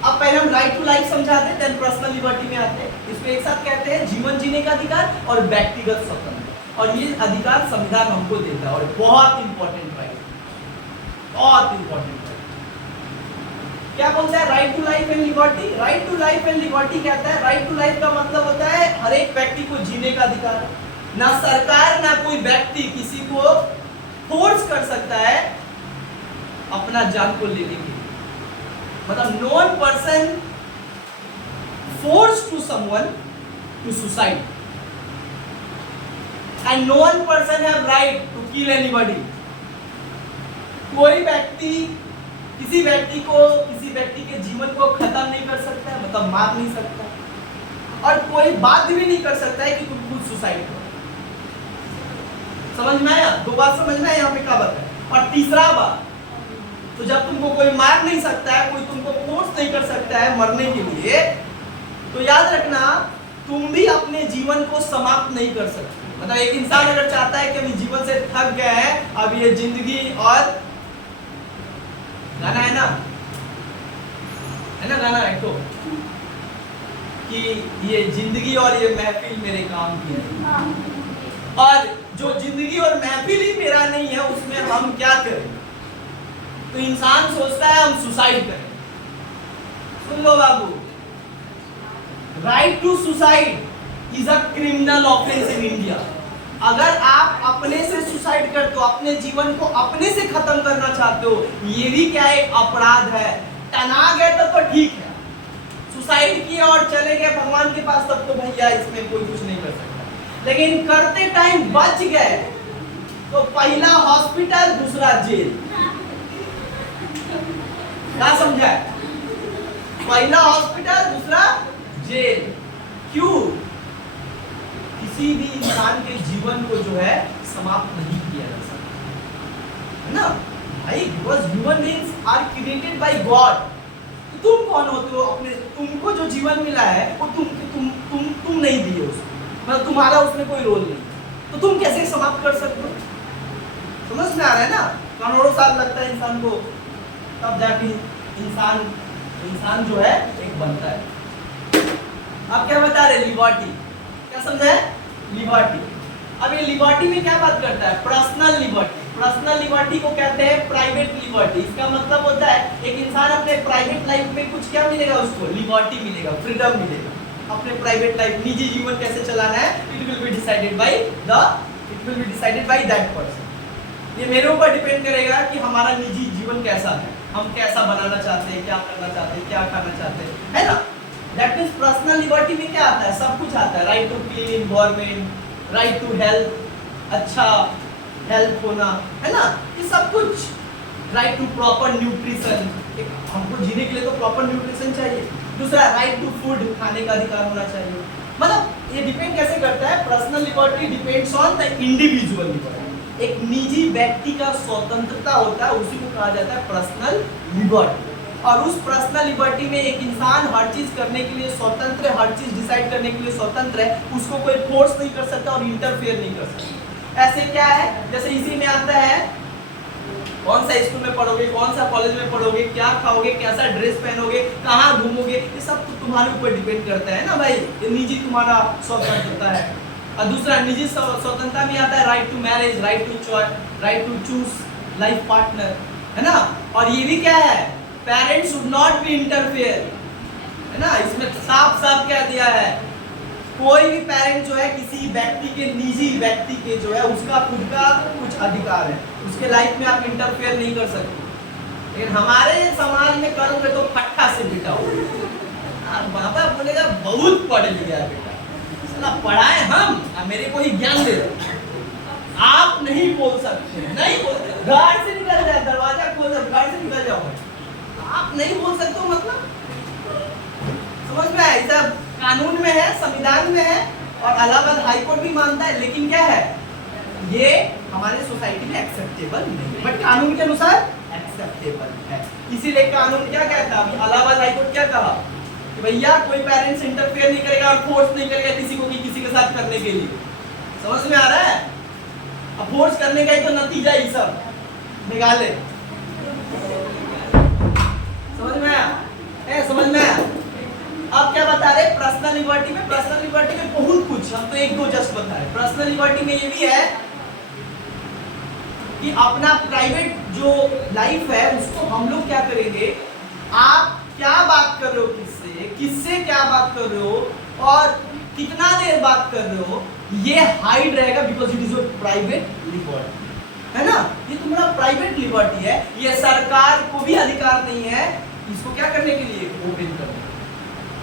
अब पहले हम राइट टू लाइफ समझाते हैं, देन पर्सनल लिबर्टी में आते हैं। इसको एक साथ कहते हैं जीवन जीने का अधिकार और व्यक्तिगत स्वतंत्रता, और ये अधिकार संविधान हमको देता है और बहुत इंपॉर्टेंट राइट, बहुत इंपॉर्टेंट राइट। क्या बोलता है right to life and liberty, right to life and liberty कहता है राइट टू लाइफ का मतलब होता है हर एक व्यक्ति को जीने का अधिकार, ना सरकार ना कोई व्यक्ति किसी को फोर्स कर सकता है अपना जान को लेने के लिए, मतलब no person force to someone to suicide and no one person have right to kill anybody। कोई व्यक्ति किसी व्यक्ति के जीवन को खत्म नहीं कर सकता है, मतलब मार नहीं सकता, और कोई बाध्य भी नहीं कर सकता है कि तुम खुद सुसाइड करो। समझ में आया, दो बात समझ में आया यहाँ पे क्या बात है। और तीसरा बात, तो जब तुमको कोई मार नहीं सकता है, कोई तुमको फोर्स नहीं कर सकता है मरने के लिए, तो याद रखना तुम भी अपने जीवन को समाप्त नहीं कर सकते। मतलब एक इंसान अगर चाहता है कि अभी जीवन से थक गया है, अब ये जिंदगी और गाना है ना गाना एक तो कि ये जिंदगी और ये महफिल मेरे काम की है, और जो जिंदगी और महफिल ही मेरा नहीं है उसमें हम क्या करें, तो इंसान सोचता है हम सुसाइड करें। सुन लो बाबू, right to suicide is a criminal offence in India. अगर आप अपने से सुसाइड करते हो, अपने जीवन को अपने से खत्म करना चाहते हो, ये भी क्या एक अपराध है। तना गए तो ठीक है, सुसाइड किए और चले गए भगवान के पास, तब तो भैया इसमें कोई कुछ नहीं कर सकता। लेकिन करते टाइम बच गए तो पहला हॉस्पिटल दूसरा जेल, क्या समझा है, पहला हॉस्पिटल दूसरा जेल। क्यों? किसी भी इंसान के जीवन को जो है समाप्त नहीं किया जा सकता, है ना भाई, because human beings are created by God. तुम कौन होते हो, अपने तुमको जो जीवन मिला है वो तुम नहीं दिए उसको, मतलब तुम्हारा उसमें कोई रोल नहीं, तो तुम कैसे समाप्त कर सकते हो। समझ में आ रहा है ना, करोड़ों साल लगता है इंसान को, तब जाके इंसान जो है एक बनता है। आप क्या बता रहे, लिबर्टी, क्या समझा है, लिबर्टी। अब ये लिबर्टी में क्या बात करता है, पर्सनल लिबर्टी। पर्सनल लिबर्टी को कहते हैं प्राइवेट लिबर्टी। इसका मतलब होता है एक इंसान अपने प्राइवेट लाइफ में कुछ क्या मिलेगा उसको, लिबर्टी मिलेगा, फ्रीडम मिलेगा। अपने प्राइवेट लाइफ, निजी जीवन कैसे चलाना है, it will be decided by that person. ये मेरे ऊपर डिपेंड करेगा कि हमारा निजी जीवन कैसा है, हम कैसा बनाना चाहते हैं, क्या करना चाहते हैं, क्या खाना चाहते हैं, है ना। दैट मीन्स पर्सनल लिबर्टी में क्या आता है, सब कुछ आता है। Right to clean environment, right to health, अच्छा हेल्थ होना, है ना, ये सब कुछ। राइट टू प्रॉपर न्यूट्रिशन, हमको जीने के लिए तो प्रॉपर न्यूट्रिशन चाहिए। दूसरा राइट टू फूड, खाने का अधिकार होना चाहिए। मतलब ये डिपेंड कैसे करता है, personal liberty depends on the individual liberty. एक निजी व्यक्ति का स्वतंत्रता होता है, उसी को कहा जाता है पर्सनल लिबर्टी। और उस पर्सनल लिबर्टी में एक इंसान हर चीज करने के लिए स्वतंत्र है, हर चीज डिसाइड करने के लिए स्वतंत्र है, उसको कोई फोर्स नहीं कर सकता और इंटरफेयर नहीं कर सकता। ऐसे क्या है, जैसे इसी में आता है कौन सा स्कूल में पढ़ोगे, कौन सा कॉलेज में पढ़ोगे, क्या खाओगे, कैसा ड्रेस पहनोगे, कहाँ घूमोगे, ये सब तो तुम्हारे ऊपर डिपेंड करता है ना भाई, ये निजी तुम्हारा स्वतंत्रता है। और दूसरा निजी स्वतंत्रता में आता है right to marriage, right to choice, right to choose life partner, है ना। और ये भी क्या है, parents should not be interfere, है ना। इसमें साफ साफ क्या दिया है, कोई भी पेरेंट जो है किसी व्यक्ति के, निजी व्यक्ति के जो है उसका खुद का कुछ अधिकार है, उसके लाइफ में आप इंटरफेयर नहीं कर सकते। लेकिन हमारे समाज में करोगे तो फट्टा से पिटाओ। बाबा बोलेगा बहुत पढ़ लिया है बेटा, साला पढ़ाए हम, मेरे को ही ज्ञान दे दो, आप नहीं बोल सकते, नहीं बोल, घर से निकल जाए, दरवाजा खोल दो, घर से निकल जाओ, आप नहीं बोल सकते हो, मतलब समझ में आया। सब कानून में है, संविधान में है, और इलाहाबाद हाई कोर्ट भी मानता है, लेकिन क्या है, ये हमारे सोसाइटी में एक्सेप्टेबल नहीं है, बट कानून के अनुसार एक्सेप्टेबल है। इसीलिए कानून क्या कहता है, इलाहाबाद हाई कोर्ट क्या कहा कि भैया कोई पेरेंट्स इंटरफेयर नहीं करेगा और फोर्स नहीं करेगा किसी को कि किसी के साथ करने के लिए। समझ में आ रहा है, अब फोर्स करने का ही तो नतीजा ही सब निकाले। समझ में आया, समझ में आया। अब क्या बता रहे पर्सनल लिबर्टी में, पर्सनल लिबर्टी में बहुत कुछ, हम तो एक दो जस्ट बता रहे। पर्सनल लिबर्टी में ये भी है कि अपना प्राइवेट जो लाइफ है उसको हम लोग क्या करेंगे, आप क्या बात कर रहे हो किससे, किससे क्या बात कर रहे हो और कितना देर बात कर रहे हो, ये हाइड रहेगा, because it is your private liberty, है ना। ये तुम्हारा प्राइवेट लिबर्टी है, ये सरकार को भी अधिकार नहीं है इसको क्या करने के लिए, ओपन करने।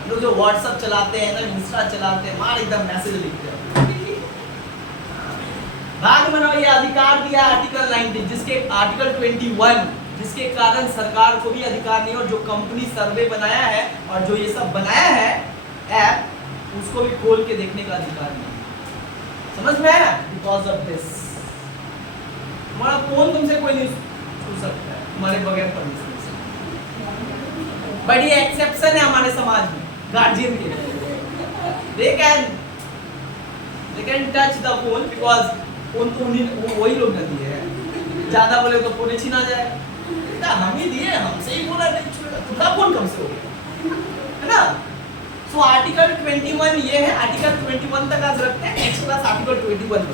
लोग जो व्हाट्सएप चलाते हैं ना, इंस्टा चलाते हैं, मार एकदम मैसेज लिखते हैं, भाग बनाओ, ये अधिकार दिया आर्टिकल 90, जिसके आर्टिकल 21, जिसके कारण सरकार को भी अधिकार नहीं, और जो कंपनी सर्वे बनाया है और जो ये सब बनाया है ऐप, उसको भी खोल के देखने का अधिकार नहीं। समझ में आया, बिकॉज ऑफ दिस तुम्हारा फोन तुमसे कोई नहीं छू सकता है तुम्हारे बगैर परमिशन से। बट ये एक्सेप्शन है हमारे समाज में, गार्जियन के they can touch the phone because phone तो वही लोग न दिए हैं, ज्यादा बोले तो फोन छीना जाए, हम ही दिए, हमसे ही बोला नहीं छूटा, खुदा फोन कम से हो गया, है ना। सो आर्टिकल 21 ये है, आर्टिकल 21 तक आज रखते हैं, नेक्स्ट क्लास आर्टिकल 21